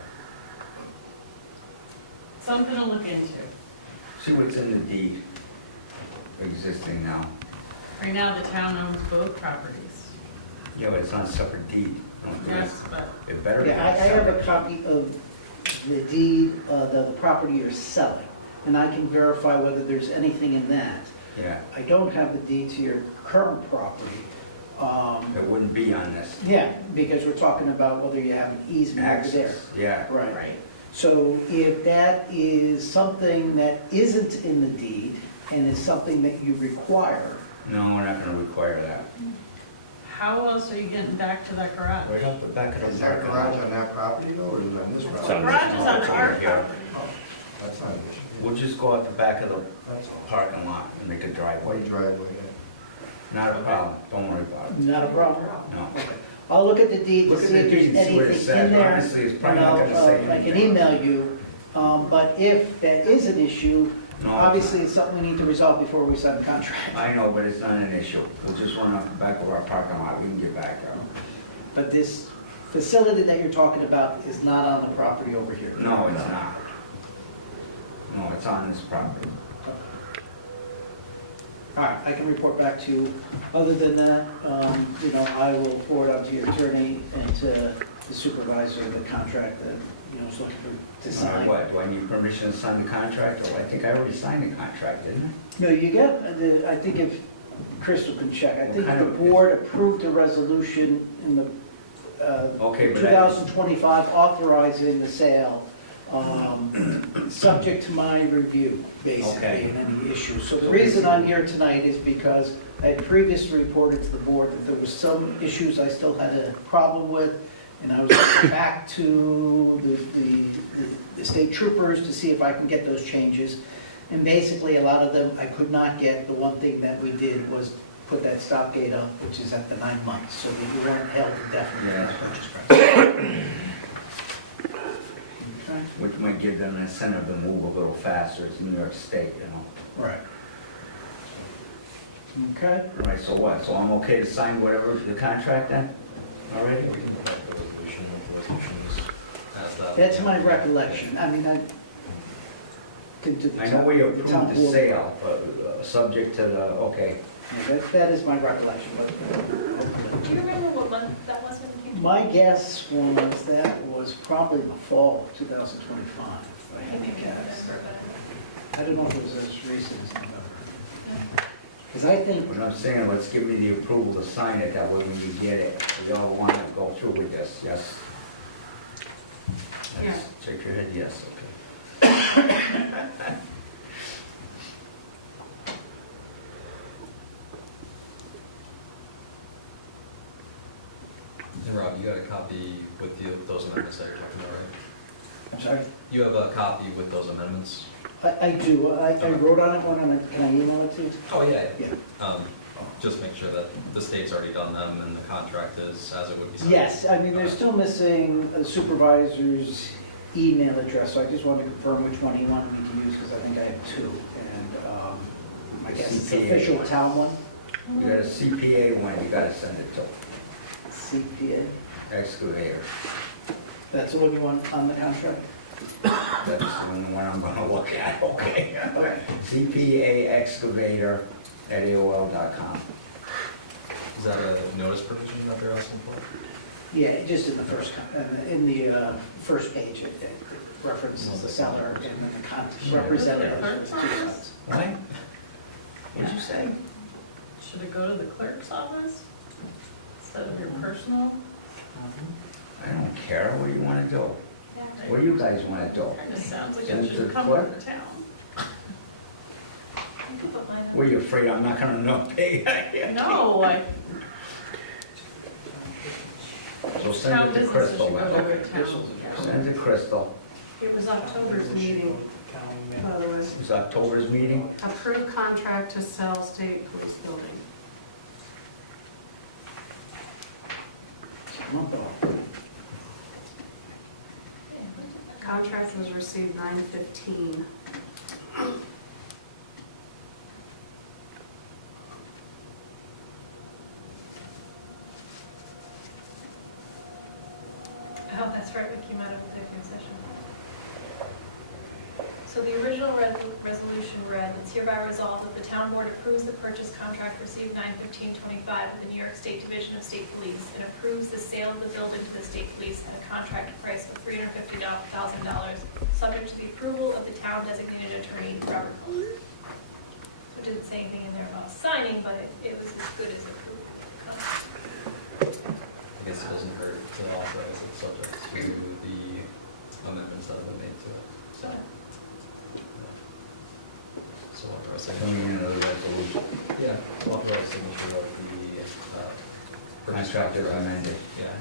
something to look into. See what's in the deed existing now. Right now, the town owns both properties. Yeah, but it's on a separate deed. Don't do it. Yes, but It better be. Yeah, I have a copy of the deed, the property you're selling, and I can verify whether there's anything in that. Yeah, I don't have the deed to your current property. it wouldn't be on this. Yeah, because we're talking about whether you have an easement over there. Access, yeah. Right. right. So if that is something that isn't in the deed and is something that you require, No, we're not gonna require that. How else are you getting back to that garage? Right off the back of the Is that parking garage lot. on that property though, or is it on this It's The property? on garage is on it's our over here. property. Oh, that's not an issue. We'll just go out the back of the That's all. parking lot and make a driveway. One driveway, Not a problem, don't worry about it. not a problem. No. I'll look at the deed to Look at see the if there's deed and see what it anything says. in there. Honestly, it's And probably not gonna say I can anything. email you, but if that is an issue, No. obviously it's something we need to resolve before we sign the contract. I know, but it's not an issue. We'll just run off the back of our parking lot, we can get back there. But this facility that you're talking about is not on the property over here. No, it's not. No, it's on this property. All right, I can report back to you. Other than that, I will forward on to your attorney and to the supervisor of the contract that, is looking to sign. What, do I need permission to sign the contract? Or I think I already signed the contract, didn't I? No, you get, I think if, Crystal can check, I think What kind the of- board approved a resolution in the Okay, but 2025 authorizing the sale, subject to my review, basically, Okay. and any issues. So the reason I'm here tonight is because I had previously reported to the board that there were some issues I still had a problem with, and I was looking back to the state troopers to see if I can get those changes. And basically, a lot of them I could not get. The one thing that we did was put that stop gate up, which is at the 9 months, so that you weren't held indefinitely Yeah. for purchase price. Okay. Which might give them an incentive to move a little faster. It's New York State, you know. Right. Okay, Right, so what? So I'm okay to sign whatever, the contract then? All right? We can put that resolutions as that. That's my recollection. I mean, I know we the approved town the board- sale, subject to the, okay. Yeah, that is my recollection, but Do you remember what month that was when it came? my guess was that was probably the fall of 2025. if I had to Maybe guess. November, but I don't know if it was as recent as November. Because I think, What I'm saying, let's give me the approval to sign it, that way when you get it, we all want to go through with this, yes? Yeah. Shake your head, yes, okay. And Rob, you got a copy with you, with those amendments that you're talking about, right? I'm sorry, You have a copy with those amendments? I do. I wrote on it, can I email it to you? Oh, yeah. Yeah. Just make sure that the state's already done them and the contract is as it would be signed. Yes, I mean, they're still missing a supervisor's email address, so I just wanted to confirm which one he wanted me to use, because I think I have two. And I guess it's the CPA official one. town one, You got a CPA one, you gotta send it to CPA. excavator. That's the one you want on the contract? That's the one I'm gonna look at, okay? Okay. CPA excavator at AOL.com. Is that a notice provision that they're asking for? Yeah, just in the first, first page, it references the seller and then the representative. Clerk's office? What? What'd you say? Should it go to the clerk's office instead of your personal? I don't care, what do you wanna do? yeah, What do you guys wanna do? It just sounds like Send it it to should the come clerk? from the town. you can put mine on. Were you afraid I'm not gonna know pay? No, So send town it to business Crystal should go then. to the town. Send it to Crystal. It was October's meeting, by the way. It was October's meeting. Approved contract to sell state police building. Contract was received 9/15. Oh, that's right, we came out of executive session. So the original resolution read, it's hereby resolved that the town board approves the purchase contract received 9/15/25 with the New York State Division of State Police and approves the sale of the building to the state police at a contract price of $350,000, subject to the approval of the town designated attorney, Robert Fuller. So it didn't say anything in there about signing, but it was as good as approved. I guess it doesn't hurt to authorize it subject to the amendments that have been made to it. So, So authorize Coming signature. in the resolution. Yeah, authorize signature of the, purchase Contract is contract. amended. Yeah.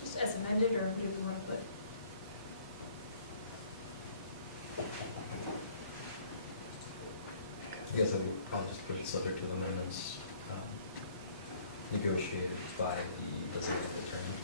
just as amended, or what do we want to put? I guess I'll just put it subject to the amendments, negotiated by the designated attorney.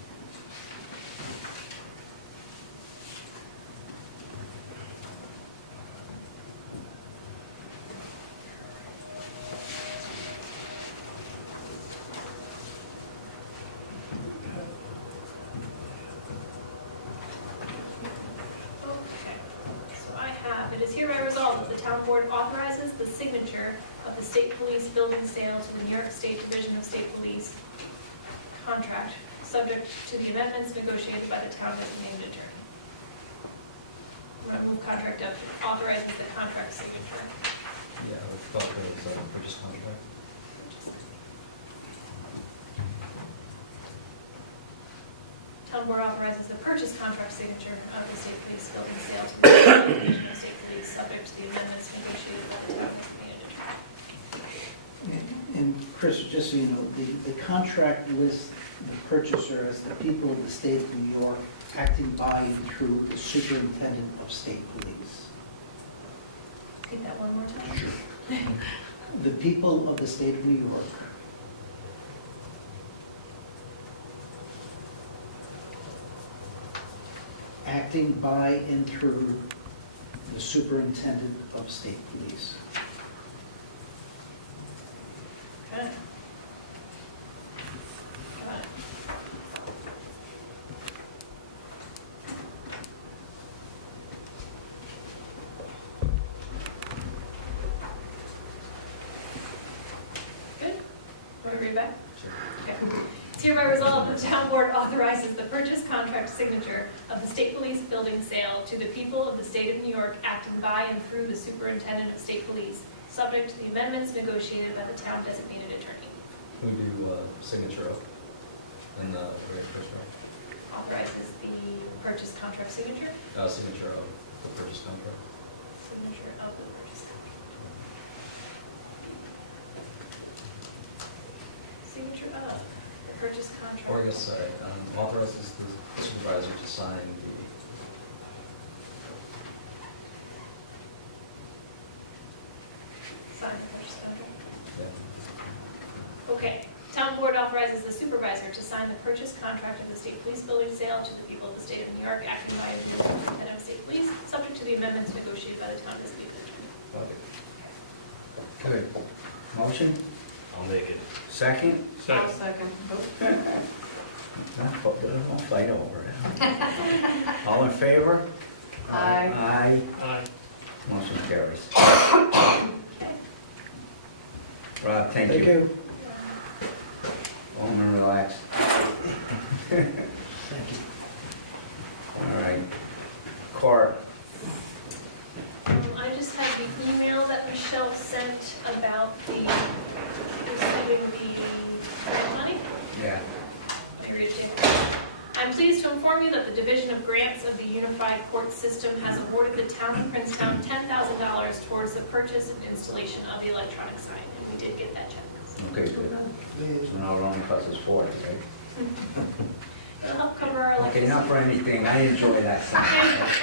Okay, so I have, it is hereby resolved that the town board authorizes the signature of the state police building sale to the New York State Division of State Police contract, subject to the amendments negotiated by the town designated attorney. I'm gonna move contract up, authorizes the contract signature. Yeah, with Velcro, is that a purchase contract? Town board authorizes the purchase contract signature of the state police building sale to the Division of State Police, subject to the amendments negotiated by the town designated attorney. And Chris, just so you know, the contract lists the purchaser as the people of the state of New York acting by and through the superintendent of state police. Repeat that one more time. The people of the state of New York acting by and through the superintendent of state police. Okay. Got it. Good? Want to read back? Okay. It's hereby resolved that the town board authorizes the purchase contract signature of the state police building sale to the people of the state of New York acting by and through the superintendent of state police, subject to the amendments negotiated by the town designated attorney. Can we do signature up in the very first Authorizes the purchase contract signature, round? Signature of the purchase contract. signature of the purchase contract. Signature of the purchase contract. Or I guess, sorry, authorizes the supervisor to sign the, Sign the purchase contract. yeah. Okay, town board authorizes the supervisor to sign the purchase contract of the state police building sale to the people of the state of New York acting by and through the superintendent of state police, subject to the amendments negotiated by the town designated attorney. Okay. Good. Motion? I'll make it. Second? I'll second. Don't fight over it. All in favor? Aye. Aye. Motion carries. Rob, thank you. Home and relax. Thank you. All right. Court. I just have the email that Michelle sent about the receiving the grant money. Yeah. Let me read it to you. I'm pleased to inform you that the Division of Grants of the Unified Court System has awarded the town of Princetown $10,000 towards the purchase and installation of the electronic sign, and we did get that check. Okay, good. So now it only costs us 40, right? It'll help cover our Okay, electricity. not for anything. I enjoy that sign.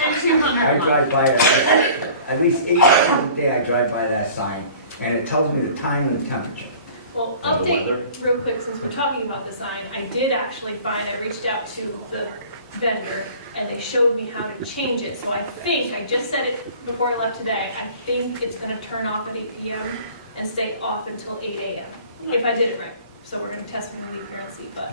And 200 I a month. drive by it, at least 8 times a day I drive by that sign, and it tells me the time and the temperature. Well, And the weather? update real quick, since we're talking about the sign, I did actually find, I reached out to the vendor, and they showed me how to change it, so I think, I just said it before I left today, I think it's gonna turn off at 8 PM and stay off until 8 AM, if I did it right. So we're gonna test when we leave here and see, but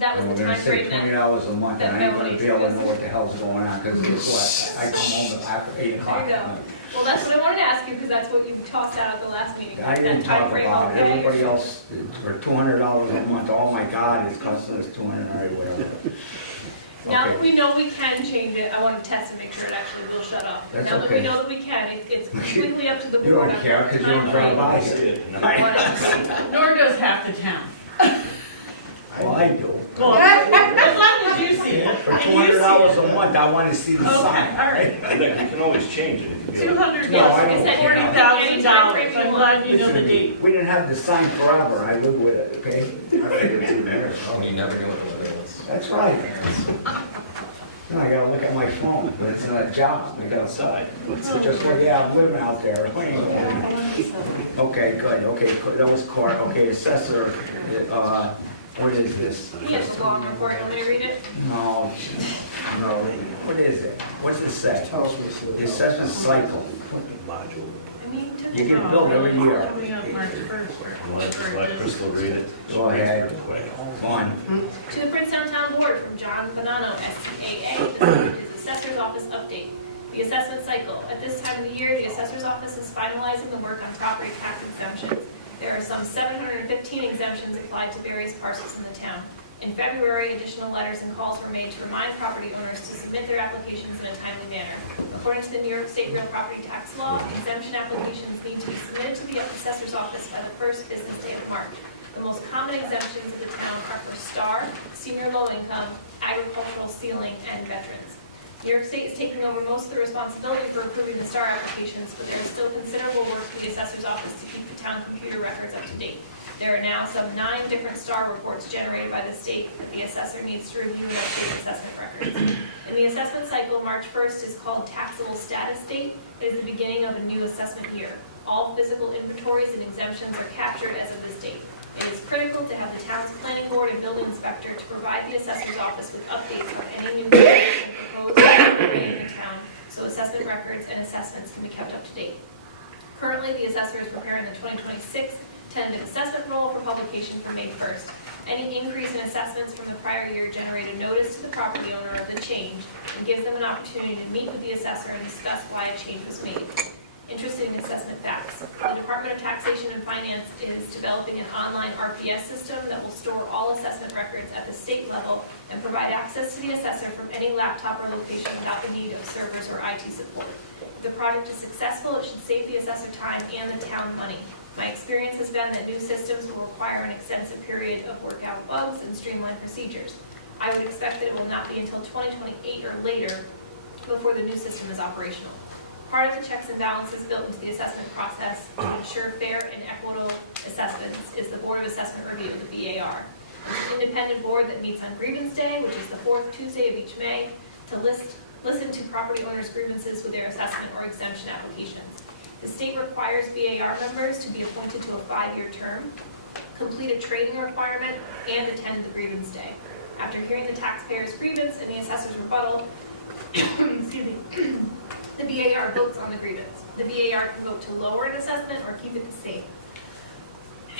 that was And the we're gonna time save frame that. $20 a month, and I ain't gonna be able to know what the hell's going on, because guess what? I come home after 8 o'clock There you at go. night. Well, that's what I wanted to ask you, because that's what you tossed out at the last meeting. I didn't That talk timeframe, about it, okay? everybody else, for $200 a month, oh my God, it's costing us 200 or whatever. Now that Okay. we know we can change it, I want to test and make sure it actually will shut off. That's Now that we okay. know that we can, it's completely up to the You board. don't on care, what 'cause you don't drive timeframe by I it. see it. you want it. Nor does half the town. Well, I do. Well, as long as you see it. For and you see $200 it. a month, I wanna see the Okay, all sign. right. You can always change it. if you like. $240,000. No, I don't care. I'm glad you know the Listen, date. we didn't have the sign forever, I live with it, okay? Oh, you never knew what the weather was. That's right. No, I gotta look at my phone, but it's not a job, I gotta Outside. just look, yeah, I'm living out there. We ain't going. Okay, good, okay, that was court, okay, assessor, what is this? Yes, the long report, you want me to read it? No, no, what is it? What's it say? The assessment cycle. I mean, to You the. get billed every year. Coming up March 1st. You want to let Crystal read it? Go ahead. Go on. To the Princetown Town Board from John Bonanno, SCAA, the subject is Assessor's Office update. The assessment cycle. At this time of the year, the Assessor's Office is finalizing the work on property tax exemptions. There are some 715 exemptions applied to various parcels in the town. In February, additional letters and calls were made to remind property owners to submit their applications in a timely manner. According to the New York State real property tax law, exemption applications need to be submitted to the assessor's office by the first business day of March. The most common exemptions in the town are for star, senior low income, agricultural, ceiling, and veterans. New York State is taking over most of the responsibility for approving the star applications, but there is still considerable work for the assessor's office to keep the town computer records up to date. There are now some 9 different star reports generated by the state that the assessor needs to review and update assessment records. In the assessment cycle, March 1st is called taxable status date. It is the beginning of a new assessment year. All physical inventories and exemptions are captured as of this date. It is critical to have the town's planning board and building inspector to provide the assessor's office with updates on any new proposed in the town, so assessment records and assessments can be kept up to date. Currently, the assessor is preparing the 2026 tentative assessment roll for publication for May 1st. Any increase in assessments from the prior year generated notice to the property owner of the change and gives them an opportunity to meet with the assessor and discuss why a change was made. Interested in assessment facts. The Department of Taxation and Finance is developing an online RPS system that will store all assessment records at the state level and provide access to the assessor from any laptop or location without the need of servers or IT support. If the project is successful, it should save the assessor time and the town money. My experience has been that new systems will require an extensive period of work out bugs and streamlined procedures. I would expect that it will not be until 2028 or later before the new system is operational. Part of the checks and balances built into the assessment process to ensure fair and equitable assessments is the Board of Assessment Review, the BAR. An independent board that meets on Grievance Day, which is the 4th Tuesday of each May, to listen to property owners' grievances with their assessment or exemption applications. The state requires BAR members to be appointed to a 5-year term, complete a training requirement, and attend the Grievance Day. After hearing the taxpayer's grievance and the assessor's rebuttal, excuse me, the BAR votes on the grievance. The BAR can vote to lower an assessment or keep it the same.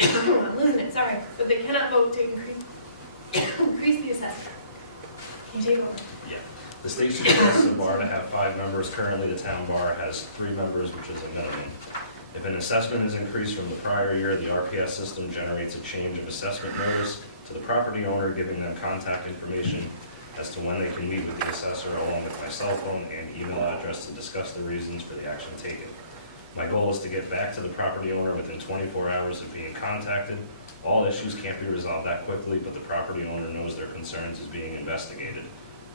I'm losing it, sorry. But they cannot vote to increase the assessment. Can you take over? Yeah. The state suggests the bar to have 5 members. Currently, the town bar has 3 members, which is a minimum. If an assessment is increased from the prior year, the RPS system generates a change of assessment notice to the property owner, giving them contact information as to when they can meet with the assessor, along with my cell phone and email address to discuss the reasons for the action taken. My goal is to get back to the property owner within 24 hours of being contacted. All issues can't be resolved that quickly, but the property owner knows their concerns is being investigated.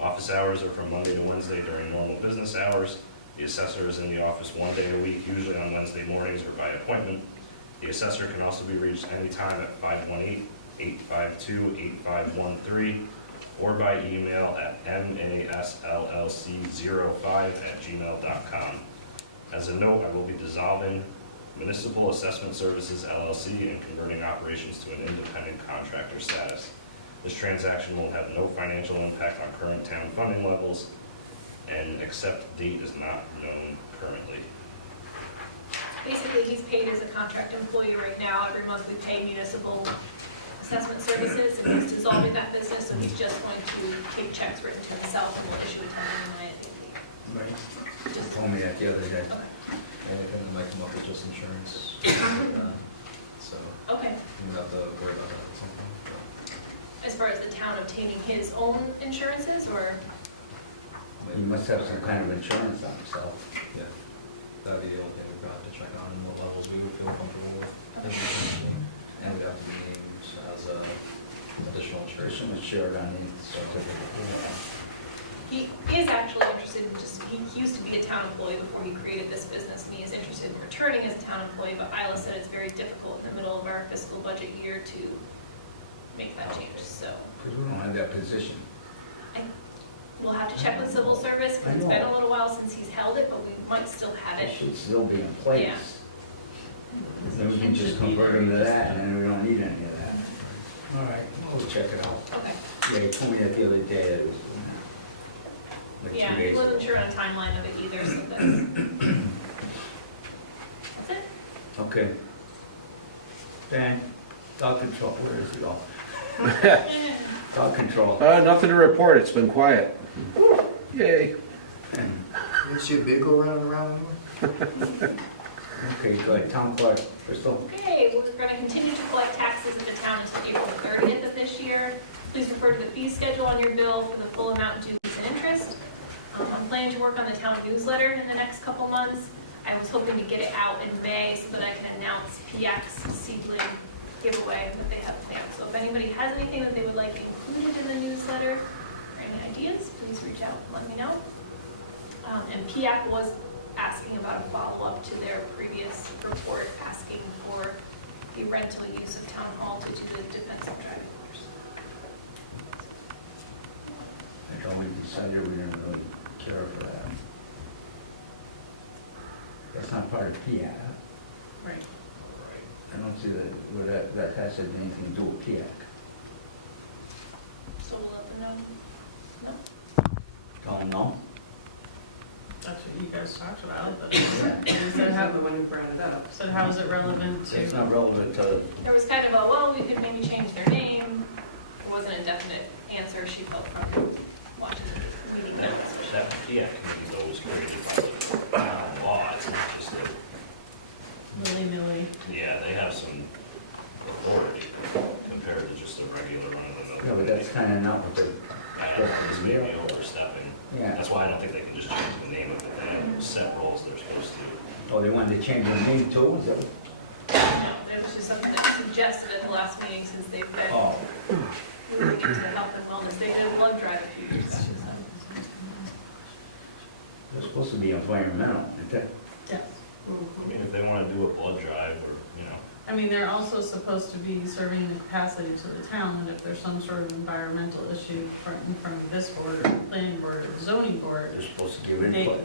Office hours are from Monday to Wednesday during normal business hours. The assessor is in the office 1 day a week, usually on Wednesday mornings or by appointment. The assessor can also be reached anytime at 518-852-8513 or by email at masllc05@gmail.com. As a note, I will be dissolving Municipal Assessment Services LLC and converting operations to an independent contractor status. This transaction will have no financial impact on current town funding levels, and accept date is not known currently. Basically, he's paid as a contract employee right now. Every month we pay municipal assessment services, and he's dissolving that business, so he's just going to take checks written to himself and will issue a 1099 at the end of the year. Right. Just- Told me that the other day. Okay. And it might come up with just insurance. So, Okay. you have to worry about that at some point. As far as the town obtaining his own insurances, or? He must have some kind of insurance on himself. Yeah, that'd be the only thing we've got to check on and what levels we would feel comfortable with. And we'd have to be named as a additional There's insurance. some insured on the certificate. He is actually interested in he used to be a town employee before he created this business, and he is interested in returning as a town employee, but Isla said it's very difficult in the middle of our fiscal budget year to make that change, so. Because we don't have that position. We'll have to check with civil service, because it's been a little while since he's held it, but we might still have It it. should still be in place. Yeah. Then we can just convert him to that, and then we don't need any of that. All right, we'll check it out. Okay, Yeah, he told me that the other day, that it was like yeah, 2 he days ago. wasn't sure on a timeline of it either, so that's it. Okay. Dan, dog control, where is it all? Dog control. Nothing to report, it's been quiet. Yay. You see a vehicle running around anywhere? Okay, good. Town clerk, Crystal. Okay, we're gonna continue to collect taxes in the town until April 30th of this year. Please refer to the fee schedule on your bill for the full amount due fees and interest. I'm planning to work on the town newsletter in the next couple months. I was hoping to get it out in May so that I can announce PX, Seedling, giveaway that they have planned. So if anybody has anything that they would like included in the newsletter, or any ideas, please reach out and let me know. And PIAC was asking about a follow-up to their previous report, asking for the rental use of town hall due to the defensive driving orders. I thought we decided we didn't really care for that. That's not part of PIAC. Right. I don't see that has anything to do with PIAC. So we'll let them know. No? Don't know. That's what you guys talked about, but Yeah. you said how the one who brought it up. So how is it relevant to? It's not relevant to, There was kind of a, well, we could maybe change their name. It wasn't a definite answer she felt from watching the meeting notes. That, yeah, committee is always created by the law, it's not just that, Willy-nilly. yeah, they have some authority compared to just a regular run-of-the-mill. no, but that's kind of not what they, I don't know, this may be overstepping. yeah. That's why I don't think they can just change the name of it, they have set roles they're supposed to. Oh, they wanted to change the name too, is that? No, it was just something that was suggested at the last meeting since they've been Oh, moving into health and wellness. They did a blood drive a few years ago. they're supposed to be environmental, aren't they? Yes. I mean, if they wanna do a blood drive or, you know, I mean, they're also supposed to be serving the capacity to the town, and if there's some sort of environmental issue in front of this board, or the planning board, or the zoning board, They're supposed to give they, input.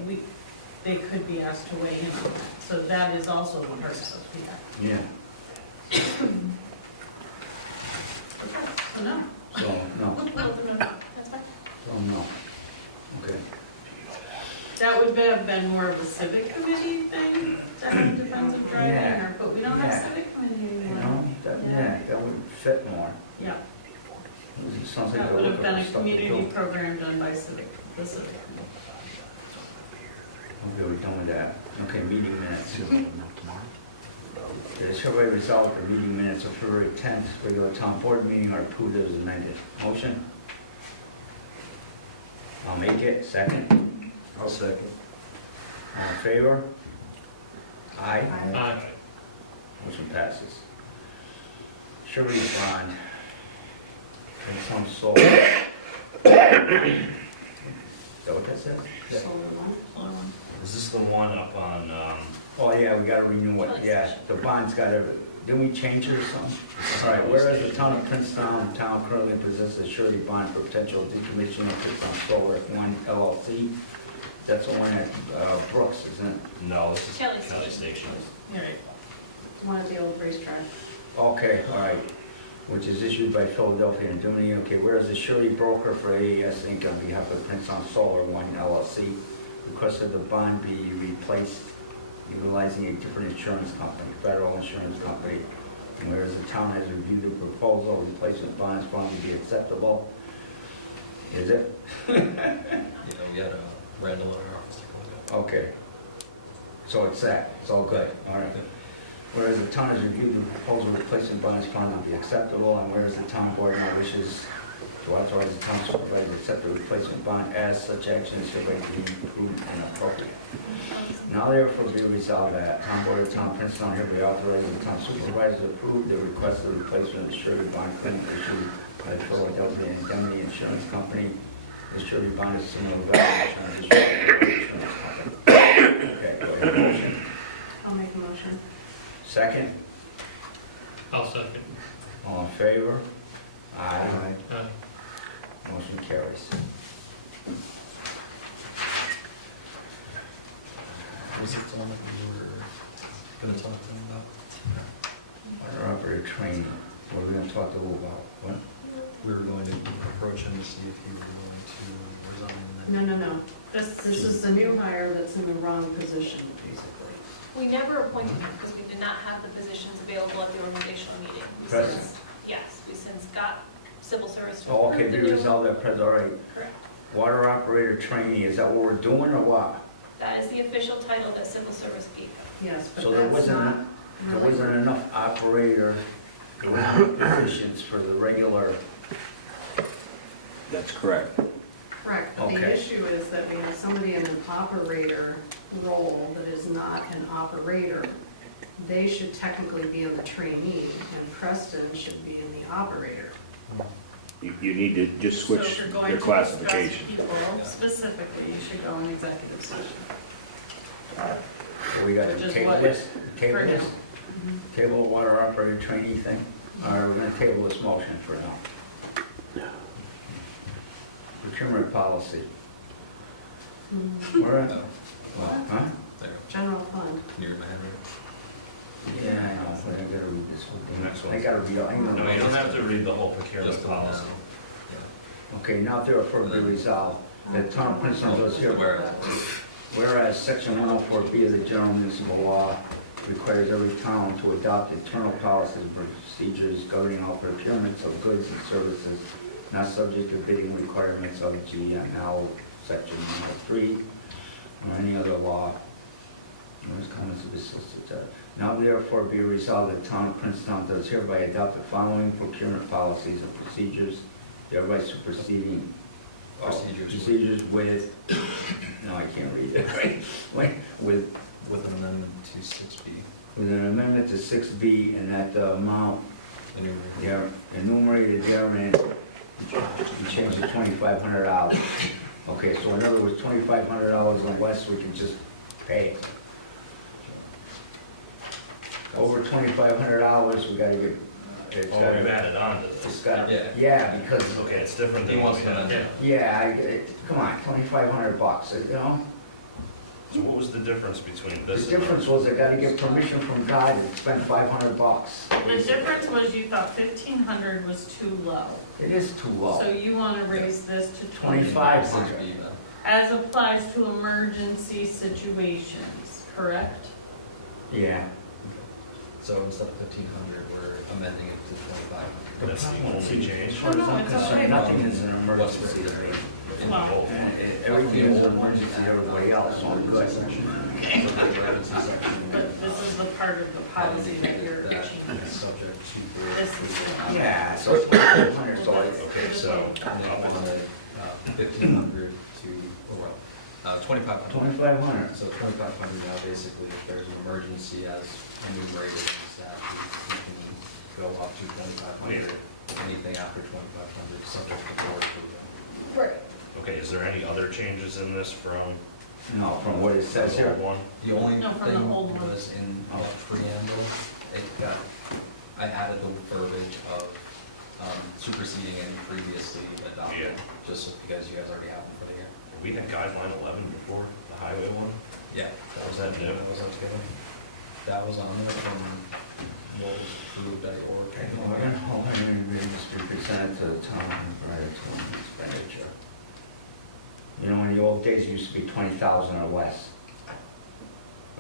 they could be asked to weigh in on that. So that is also one part of PIAC. Yeah, So no. so, no, We'll let them know. That's fine. so, no. Okay. That would have been more of a civic committee thing, to have defensive driving, Yeah. or, but we don't have Yeah. civic committee You anymore. know, that, yeah, that would fit more. Yeah, It sounds like that they're would have looking been for a stuff to community do. program done by the civic committee. Okay, we're done with that. Okay, meeting minutes. It is hereby resolved the meeting minutes of February 10th, regular town board meeting are approved as amended. Motion? I'll make it. Second? I'll second. All in favor? Aye. Aye. Motion passes. Surety bond. And some sold. Is that what that says? Solar one. is this the one up on, Oh, yeah, we gotta renew it, yeah, the bond's gotta, didn't we change it or something? All right, whereas the town of Princetown, town currently possesses a surety bond for potential decommissioning of Princetown Solar One LLC. That's the one at Brooks, isn't it? no, this is Kelly Kelly Station. Station. You're right. One of the old racetrack. Okay, all right, which is issued by Philadelphia and Germany. Okay, whereas the surety broker for AES Inc. on behalf of Princetown Solar One LLC requested the bond be replaced utilizing a different insurance company, federal insurance company. And whereas the town has reviewed the proposal, replacement bond is found to be acceptable. Is it? Yeah, we had Randall in our office take a look Okay. So it's that, it's all good, all right. Whereas the town has reviewed the proposal, replacement bond is found to be acceptable, and whereas the town board now wishes to authorize the town supervisor to accept the replacement bond as such action is hereby deemed prudent and appropriate. Now therefore be resolved that town board of town Princetown hereby authorizes the town supervisor to approve the request of the replacement of the surety bond claim issued by Philadelphia Indemnity Insurance Company. The surety bond is similar to value insurance issued by the insurance company. Okay, go ahead, motion. I'll make a motion. Second, I'll second. all in favor? Aye. Aye. Motion carries. Was it the one that we were gonna talk to them about? Water operator training, what are we gonna talk to who about? What? We were going to approach him to see if he was willing to resign and then. No. This is the new hire that's in the wrong position, basically. We never appointed him because we did not have the positions available at the organizational meeting. We Present. since- Yes, we since got civil service to Oh, okay, approve the be new. resolved that present, all right. Correct. Water operator training, is that what we're doing or what? That is the official title that civil service gave him. Yes, but So there that's wasn't, not there really. wasn't enough operator positions for the regular, That's correct. Correct, but Okay. the issue is that we have somebody in an operator role that is not an operator. they should technically be in the trainee, and Preston should be in the operator. You need to just So switch if you're going your to classification. discuss people specifically, you should go in executive session. We got Which to is table what- this, for table now. this, table the water operator trainee thing, or we're gonna table this motion for now. Procurement policy. We're at, huh? General fund. Near my head, Yeah, I know, but I gotta read this one. Next one. I gotta read, I know. No, you don't have to read the whole right? procurement Just policy. Okay, now therefore be resolved that town of Princeton does Just here. whereas. Whereas section 104B of the general municipal law requires every town to adopt internal policies and procedures governing all procurements of goods and services not subject to bidding requirements of GML section 103 or any other law. Where's comments of this listed? Now therefore be resolved that the town of Princeton does hereby adopt the following procurement policies and procedures, thereby superseding procedures with, no, I can't read it, wait, with With an amendment to 6B. with an amendment to 6B and that the amount enumerated therein, you change to $2,500. Okay, so in other words, $2,500 or less, we can just pay. Over $2,500, we gotta get, it's Oh, we've added on to it's this. gotta, yeah, because, Okay, it's different than He what wants we to had. amend it. yeah, come on, $2,500, you know? So what was the difference between The this and difference was I gotta get permission from God to spend $500. The difference was you thought 1,500 was too low. It is too So low. you want to raise this to 25. 2,500. As applies to emergency situations, correct? Yeah. So instead of 1,500, we're amending it to 2,500. That's the only change. As far as No, I'm it's okay. concerned, nothing is an What's emergency. the Well, Everything is an emergency to everybody else, so I'm good. but this is the part of the policy that you're changing. Subject to. This is. Yeah, so it's 2,500, so Okay, so, And then I wanted 1,500 to, or what, 2,500. 2,500. So 2,500 now, basically, if there's an emergency as enumerated in the statute, we can go up to 2,500. Anything after 2,500, subject to board approval. Right. okay, is there any other changes in this from No, from what it says the here. old one? The only No, from the thing old one. was in the preamble, I added the verbiage of superseding any previously adopted, Yeah. just because you guys already have them for the year. We had guideline 11 before, the highway one. Yeah, Was that new? Was that together? that was on there from what was approved at your All agreements be presented to the town prior to expenditure. You know, in the old days, it used to be 20,000 or less.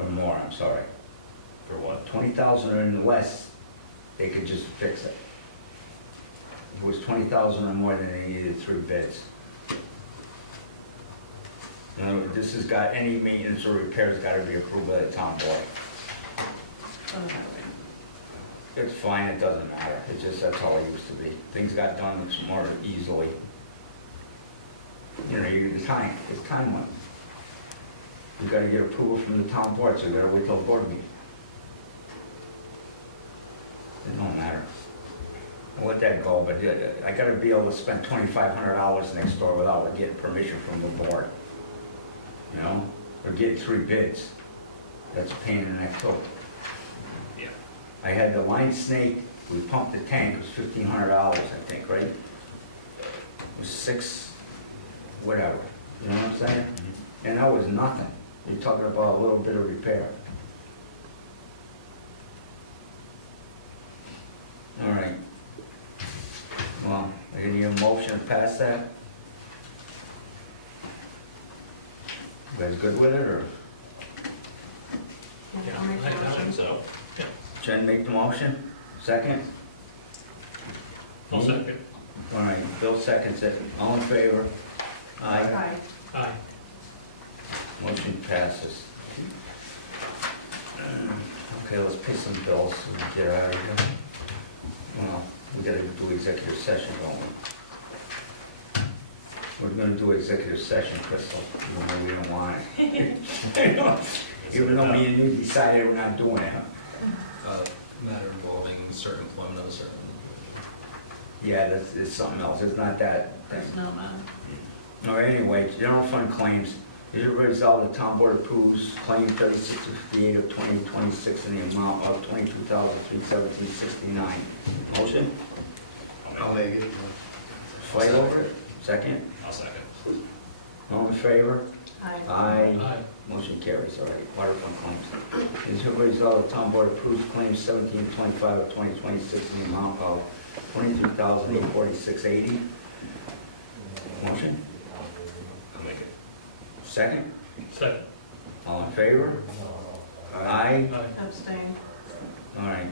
Or more, I'm sorry. For what? 20,000 or less, they could just fix it. If it was 20,000 or more, then they needed 3 bids. You know, this has got, any maintenance or repairs got to be approved by the town board. It's fine, it doesn't matter, it's just, that's all it used to be. Things got done much more easily. You know, it's time limit. You gotta get approval from the town board, so you gotta wait till the board meeting. It don't matter. I'll let that go, but I gotta be able to spend $2,500 next door without getting permission from the board. You know, or getting 3 bids. That's a pain in the neck too. Yeah. I had the line snake, we pumped the tank, it was $1,500, I think, right? It was 6, whatever, you know what I'm saying? And that was nothing. You're talking about a little bit of repair. All right. Well, I need a motion to pass that? You guys good with it, or I'll make the I motion. think so. Jen make the motion? Second? I'll second. All right, Bill seconds it. All in favor? Aye. Aye. Aye. Motion passes. Okay, let's pay some bills and get out of here. Well, we gotta do executive session, don't we? We're gonna do executive session, Crystal, even though we don't want it. Even though me and you decided we're not doing it. Matter involving certain employment of a certain. Yeah, it's something else, it's not that. There's no matter. All right, anyway, general fund claims. Is it resolved the town board approves claim 3658 of 2026 in the amount of $22,317.69. Motion? I'll make it. Fight over it? Second? I'll second. All in favor? Aye. Aye. Motion carries, all right. Water fund claims. Is it resolved the town board approves claims 1725 of 2026 in the amount of $23,846.80. Motion? I'll make it. Second? Second. All in favor? Aye. Abstain. All right.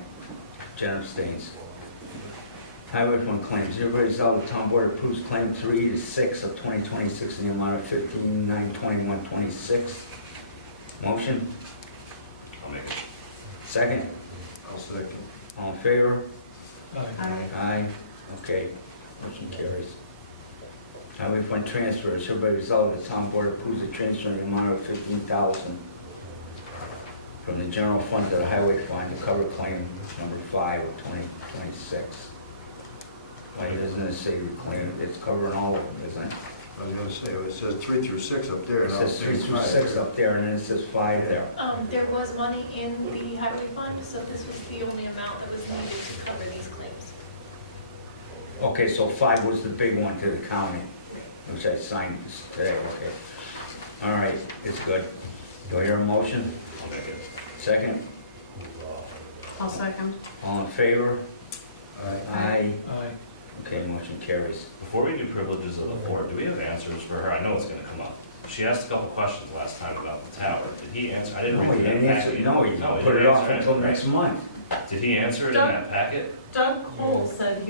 Jen abstains. Highway fund claims. Everybody resolved the town board approves claim 3 to 6 of 2026 in the amount of $15,921.26. Motion? I'll make it. Second? I'll second. All in favor? Aye. Aye. Okay. Motion carries. Highway fund transfers. Everybody resolved the town board approves the transfer in the amount of $15,000 from the general fund to the highway fund to cover claim number 5 of 2026. Why doesn't it say reclaim? It's covering all of them, isn't it? I was gonna say, it says 3 through 6 up there. It and I'll says say 3 through 5 6 there. up there, and then it says 5 there. There was money in the highway fund, so this was the only amount that was needed to cover these claims. Okay, so 5 was the big one to the county, which I signed today, okay. All right, it's good. Do I hear a motion? I'll make it. Second? I'll second. All in favor? Aye. Aye. Aye. Okay, motion carries. Before we do privileges of the board, do we have answers for her? I know it's gonna come up. She asked a couple questions last time about the tower. Did he answer? I didn't No, read he that didn't answer, packet. no, he he put didn't it off answer until anything. next month. Did he answer it in Doug- that packet? Doug Cole said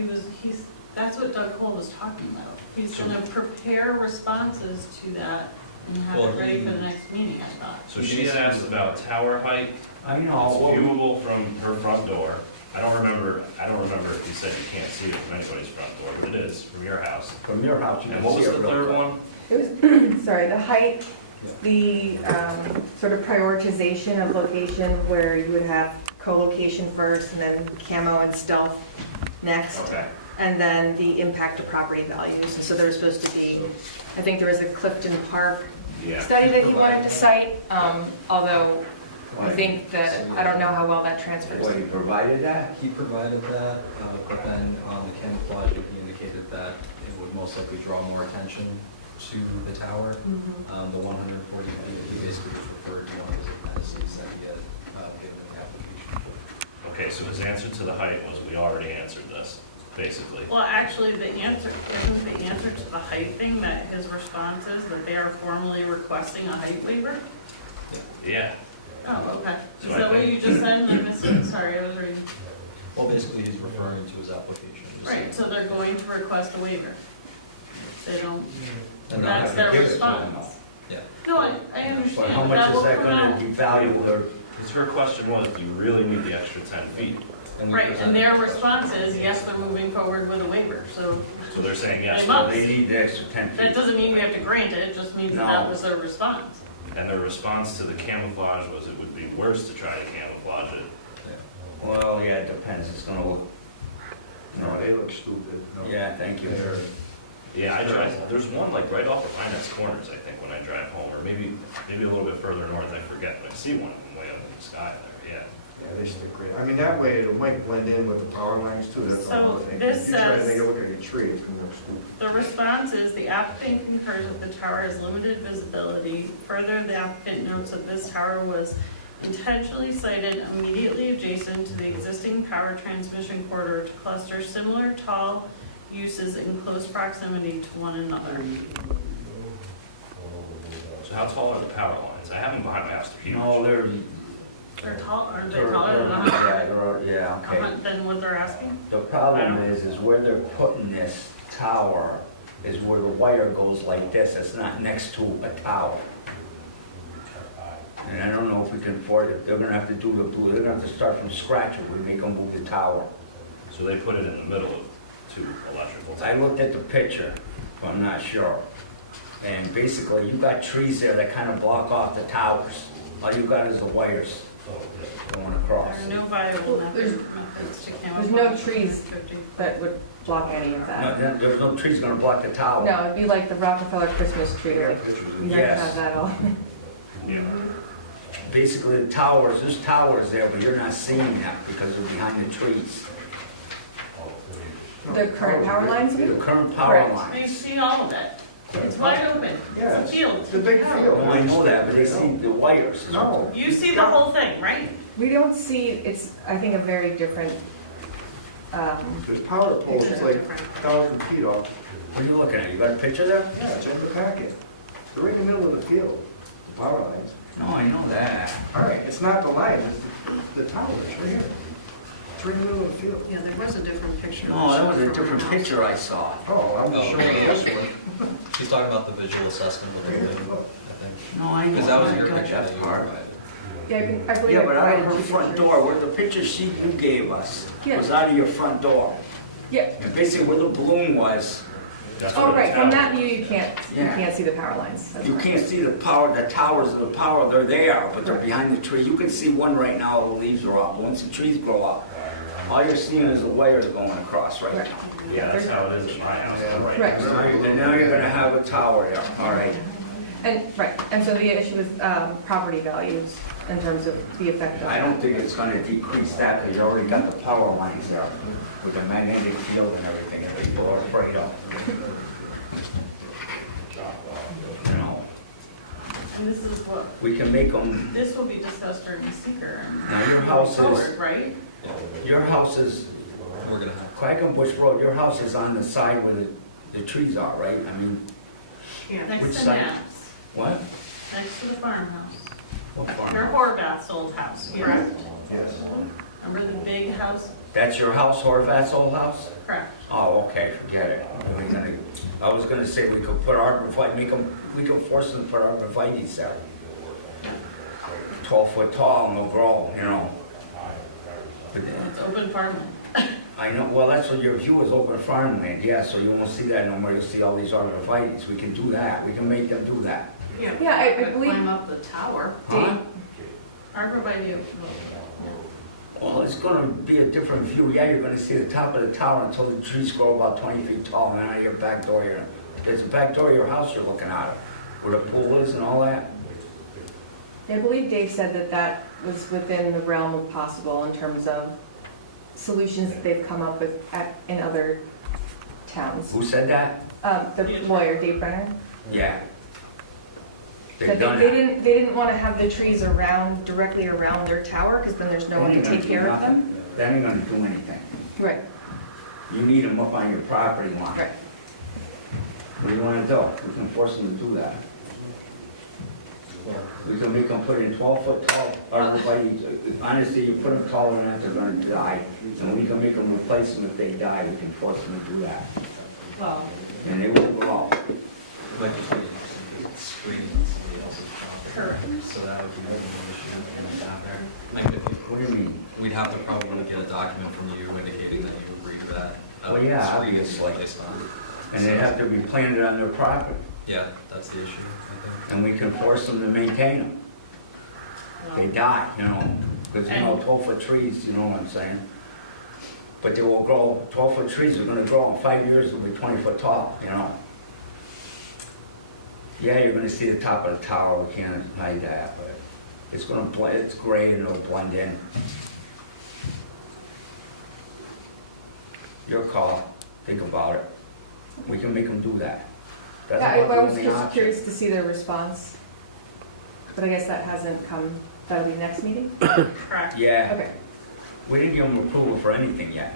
that's what Doug Cole was talking about. He's gonna prepare responses to that and have Well, it ready for the next meeting, I thought. So she had asked about tower height. I It's know, well, viewable from her front door. I don't remember if you said you can't see it from anybody's front door, but it is from your house. from your house, you And can what see was it the real third quick. one? It was, sorry, the height, the sort of prioritization of location where you would have co-location first and then camo and stealth next. Okay. And then the impact to property values. And so there was supposed to be, I think there was a Clifton Park Yeah. study that he wanted to cite, although I think that, I don't know how well that transfers. What, he provided that? He provided that, but then on the camouflage, he indicated that it would most likely draw more attention to the tower. The 140 feet, he basically just referred to one of his appendices that he had given in the application. Okay, so his answer to the height was, we already answered this, basically. Well, actually, isn't the answer to the height thing that his response is that they are formally requesting a height waiver? Yeah. Oh, okay. So Is I that what think- you just said and I missed it? Sorry, I was reading. Well, basically, he's referring to his application. just Right, so they're going to request a waiver. They don't, And they'll that's have to their give it to them, response. Yeah. No, I though. understand. But how much That is will that come gonna out. devalue her? Because her question was, do you really need the extra 10 feet? And we Right, and presented their the question. response is, yes, they're moving forward with a waiver, so So they're saying yes. They must. They need the extra 10 that feet. doesn't mean we have to grant it, it just means that No. that was their response. And their response to the camouflage was it would be worse to try to camouflage it. Well, yeah, it depends, it's gonna look, No, they look stupid. No. yeah, thank you. They're- Yeah, I drive, there's one like right off of Finance Corners, I think, when I drive home, or maybe a little bit further north, I forget, but I see one of them way up in the sky there, yeah. Yeah, they stick great. I mean, that way it might blend in with the power lines too. That's So all I think. this You try to says- make it look like a tree, it's gonna look stupid. The response is, the applicant concurs that the tower has limited visibility. Further, the applicant notes that this tower was intentionally sited immediately adjacent to the existing power transmission corridor to cluster similar tall uses in close proximity to one another. So how tall are the power lines? I have them behind my house, they're huge. No, they're, They're tall, aren't they they're, taller than yeah, okay. than what they're asking? The problem is where they're putting this tower is where the wire goes like this, it's not next to a tower. And I don't know if we can afford it, they're gonna have to do they're gonna have to start from scratch if we make them move the tower. So they put it in the middle of two electrical I towers. looked at the picture, but I'm not sure. And basically, you got trees there that kind of block off the towers. All you got is the wires. going across. There are no viable methods to There's no trees that would block any of that. No, there's no trees gonna block the tower. No, it'd be like the Rockefeller Christmas tree, like, you like to Yes. have that all. Basically, the towers, there's towers there, but you're not seeing them because they're behind the trees. The current power lines? The current power Correct. You lines. see all of it. It's wide open. Yeah, It's a field. It's a big Well, field. I know that, but they see the wires. No. You see the whole thing, right? We don't see, it's, I think, a very different, There's power poles Pictures are like different. 1,000 feet off. What are you looking at? You got a picture there? Yeah, it's in the packet. They're right in the middle of the field, the power lines. No, I know that. All right, it's not the line, it's the towers right here. It's right in the middle of the field. Yeah, there was a different picture. No, that was a from different our house. picture I saw. Oh, I'm just showing you this one. He's talking about the visual assessment of the building, I think. No, I know. Because that was I your got picture that that you part. provided. yeah, I believe Yeah, I but out of provided her two front pictures. door, where the picture sheet you gave us Yeah. was out of your front door. Yeah, And basically where the balloon was, oh, right, from that view, you Yeah. can't see the power lines. That's you right. can't see the power, the towers of the power, they're there, but they're behind the tree. You can see one right now, the leaves are up. Once the trees grow up, all you're seeing is the wires going across right Right. now. Yeah, that's how it is in my house, right? Right. And now you're gonna have a tower there, all right? And so the issue is property values in terms of the effect of I that. don't think it's gonna decrease that, because you already got the power lines there with the magnetic field and everything, and people are afraid of. You know, And this is what, we can make them, this will be discussed during seeker. now your house is, Forward, right? your house is, We're gonna have, Quackenbush Road, your house is on the side where the trees are, right? I mean, Yeah. Which Next to side? Knapp's, what? next to the farmhouse. What farm? Your Horvath's old house, correct? Yes. Remember the big house? That's your house, Horvath's old house? Correct. Oh, okay, forget it. I was gonna say we could put arborvitae, we can force them to put arborvitae's there. 12 foot tall and they'll grow, you know. But It's open farmland. I know, well, that's what your view is, open farmland, yeah, so you won't see that no more, you'll see all these arborvitae's. We can do that, we can make them do that. Yeah, I Could believe- climb up the tower. Huh? Arborvitae, Well, it's gonna be a different view, yeah, you're gonna see the top of the tower until the trees grow about 20 feet tall, and then out of your back door, there's a back door of your house you're looking at, where the pool is and all that. I believe Dave said that that was within the realm of possible in terms of solutions that they've come up with in other towns. Who said that? The lawyer, Dave Brenner, Yeah. that They've done they that. didn't want to have the trees directly around their tower, because then there's no one to take care of them. That ain't gonna do anything. Right, You need them up on your property line. right. What do you wanna do? We can force them to do that. We can make them put in 12-foot tall arborvitae. Honestly, you put them taller than that, they're gonna die. And we can make them replace them if they die, we can force them to do that. well, And they will grow. like you said, screening somebody else's property. correct. So that would be an issue in down there. Like, if you- What do you mean? we'd have to probably get a document from you indicating that you agree with that. Well, yeah, Screening obviously. placed on. And they have to be planted on their property. Yeah, that's the issue, I think. And we can force them to maintain them. They die, you know, because, 12-foot trees, you know what I'm saying? But they will grow, 12-foot trees are gonna grow, in 5 years, they'll be 20-foot tall, you know? Yeah, you're gonna see the top of the tower, we can't hide that, but it's gonna blend, it's gray and it'll blend in. Your call, think about it. We can make them do that. That's Yeah, I about the was only just option. curious to see their response, but I guess that hasn't come, that'll be next meeting? Correct. Yeah, Okay. we didn't give them approval for anything yet.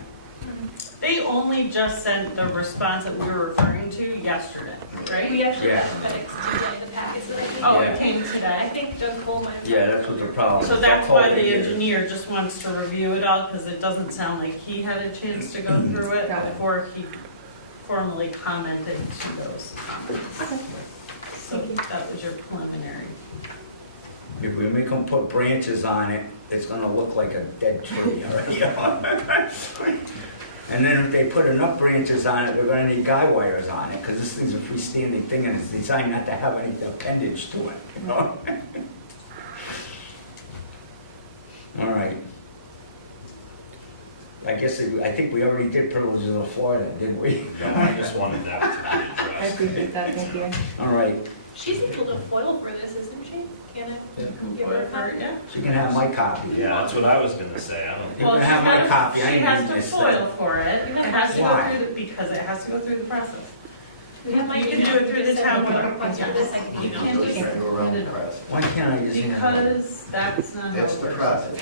They only just sent the response that we were referring to yesterday, right? We actually Yeah. have FedEx today, the packets that I think. Oh, Yeah. it came I today. think Doug Coleman. Yeah, that's what the problem is. So that's why the engineer. engineer just wants to review it all, because it doesn't sound like he had a chance to go through it Got it. before he formally commented to those comments. So that was your preliminary. If we make them put branches on it, it's gonna look like a dead tree, you know? And then if they put enough branches on it, they're gonna need guy wires on it, because this thing's a freestanding thing and it's designed not to have any appendage to it, you know? I guess, I think we already did privileges of the floor then, didn't we? No, I just wanted that to be I addressed. appreciate that, thank you. All right, She's able to foil for this, isn't she? Can I give her a copy? Yeah. so you can have my copy. Yeah, that's what I was gonna say, I don't. You Well, can she have my copy. I She ain't has reading to this foil stuff. for it, and it has to go Why? through, because it has to go through the process. We have my You can email. do it through the Just town send me a clerk. request for this, I can You email can't it. just Can't go around the press. Why can't I just hand it over? Because that's not how That's it the works. process.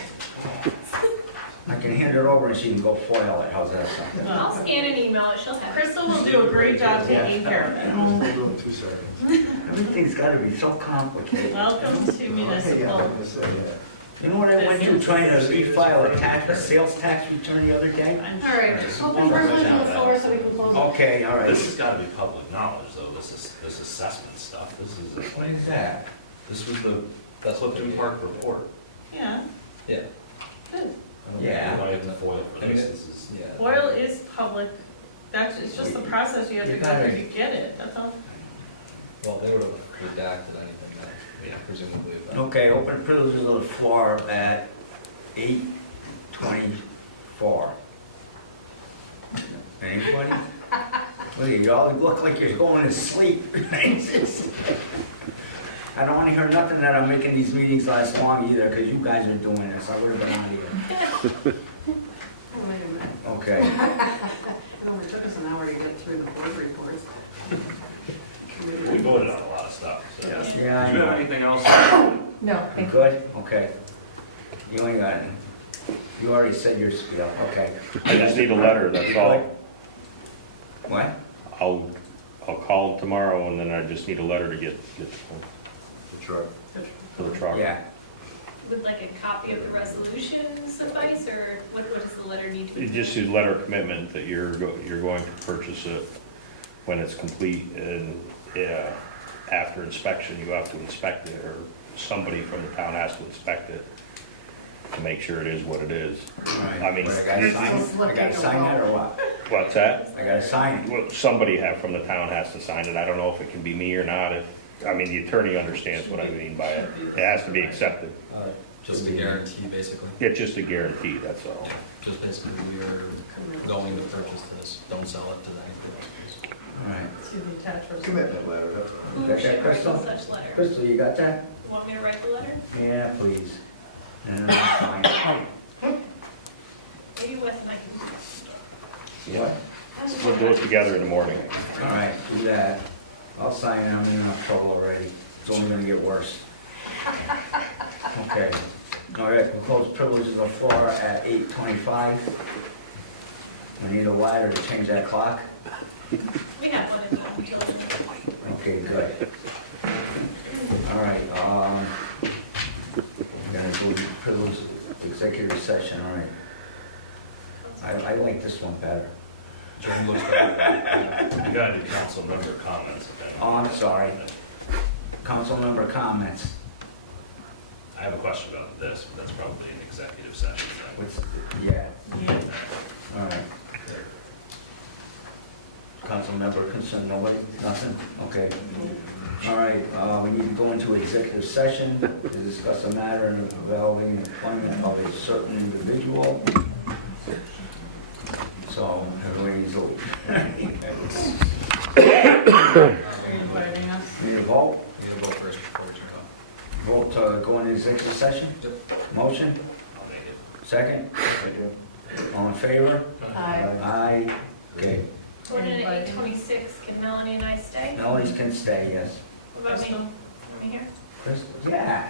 I can hand it over and she can go foil it, how's that sound? I'll scan and email it, she'll have it. Crystal will do a great job taking care of it. We'll do it in 2 seconds. Everything's gotta be so complicated. Welcome to Okay, yeah, municipal. I'm gonna say, yeah. You know what I went through trying to refile a sales tax return the other day? I'm All right, open privilege on the floor so we can close it. Okay, all right. This has gotta be public knowledge, though, this assessment stuff, this is, What is that? this was the Clifton Park report. Yeah, Yeah. good. Yeah. Why have to foil for this, this is. Foil is public, that's, it's just the process you have to You go gotta- through to get it, that's all. Well, they would have redacted anything that, presumably. Okay, open privileges of the floor at 8:24. Anybody? Look, you all look like you're going to sleep. I don't want to hear nothing that I'm making these meetings last long either, because you guys are doing this. I would have been out of here. Oh, wait a minute. Okay. It only took us an hour to get through the board reports. We voted on a lot of stuff, so. Yeah, I Do you have know. anything else? No, You thank you. good? Okay. You ain't got any. You already said your spiel, okay. I just need a letter, that's all. What? I'll call tomorrow and then I just need a letter to get The truck. for the truck. Yeah. Would like a copy of the resolution suffice, or what does the letter need to be? It just is letter of commitment that you're going to purchase it when it's complete, and after inspection, you have to inspect it, or somebody from the town has to inspect it to make sure it is what it is. I mean, What, I gotta sign that or what? what's that? I gotta sign it. Well, somebody from the town has to sign it. I don't know if it can be me or not. I mean, the attorney understands what I mean by it. It has to be accepted. Just a guarantee, basically. It's just a guarantee, that's all. Just basically, we are going to purchase this, don't sell it to anything. All right. See the attached resolution. Commitment letter, that's all. Who Got that, should write Crystal? such letter? Crystal, you got that? You want me to write the letter? Yeah, please. And I'll sign it. Maybe Wes and I can. What? We'll do it together in the morning. All right, do that. I'll sign it, I'm in enough trouble already. It's only gonna get worse. Okay. All right, we'll close privileges of the floor at 8:25. We need a ladder to change that clock. We have one in the utility. Okay, good. All right, we're gonna do privilege executive session, all right. I like this one better. Jim looks better. You gotta do council member comments. if anyone- Oh, I'm sorry. Council member comments. I have a question about this, but that's probably an executive session. then. What's, yeah, Yeah. all right. Council member concern, nobody, nothing? Okay. All right, we need to go into executive session to discuss a matter involving employment of a certain individual. So, everybody's over. Are you inviting us? Need a vote? Need to vote first before we turn it off. Vote to go into executive session? Motion? I'll make it. Second? All in favor? Aye. Aye. Okay. Going in at 8:26, can Melanie and I stay? Melodies can stay, yes. What about me? Crystal? Want me here? Crystal? Yeah.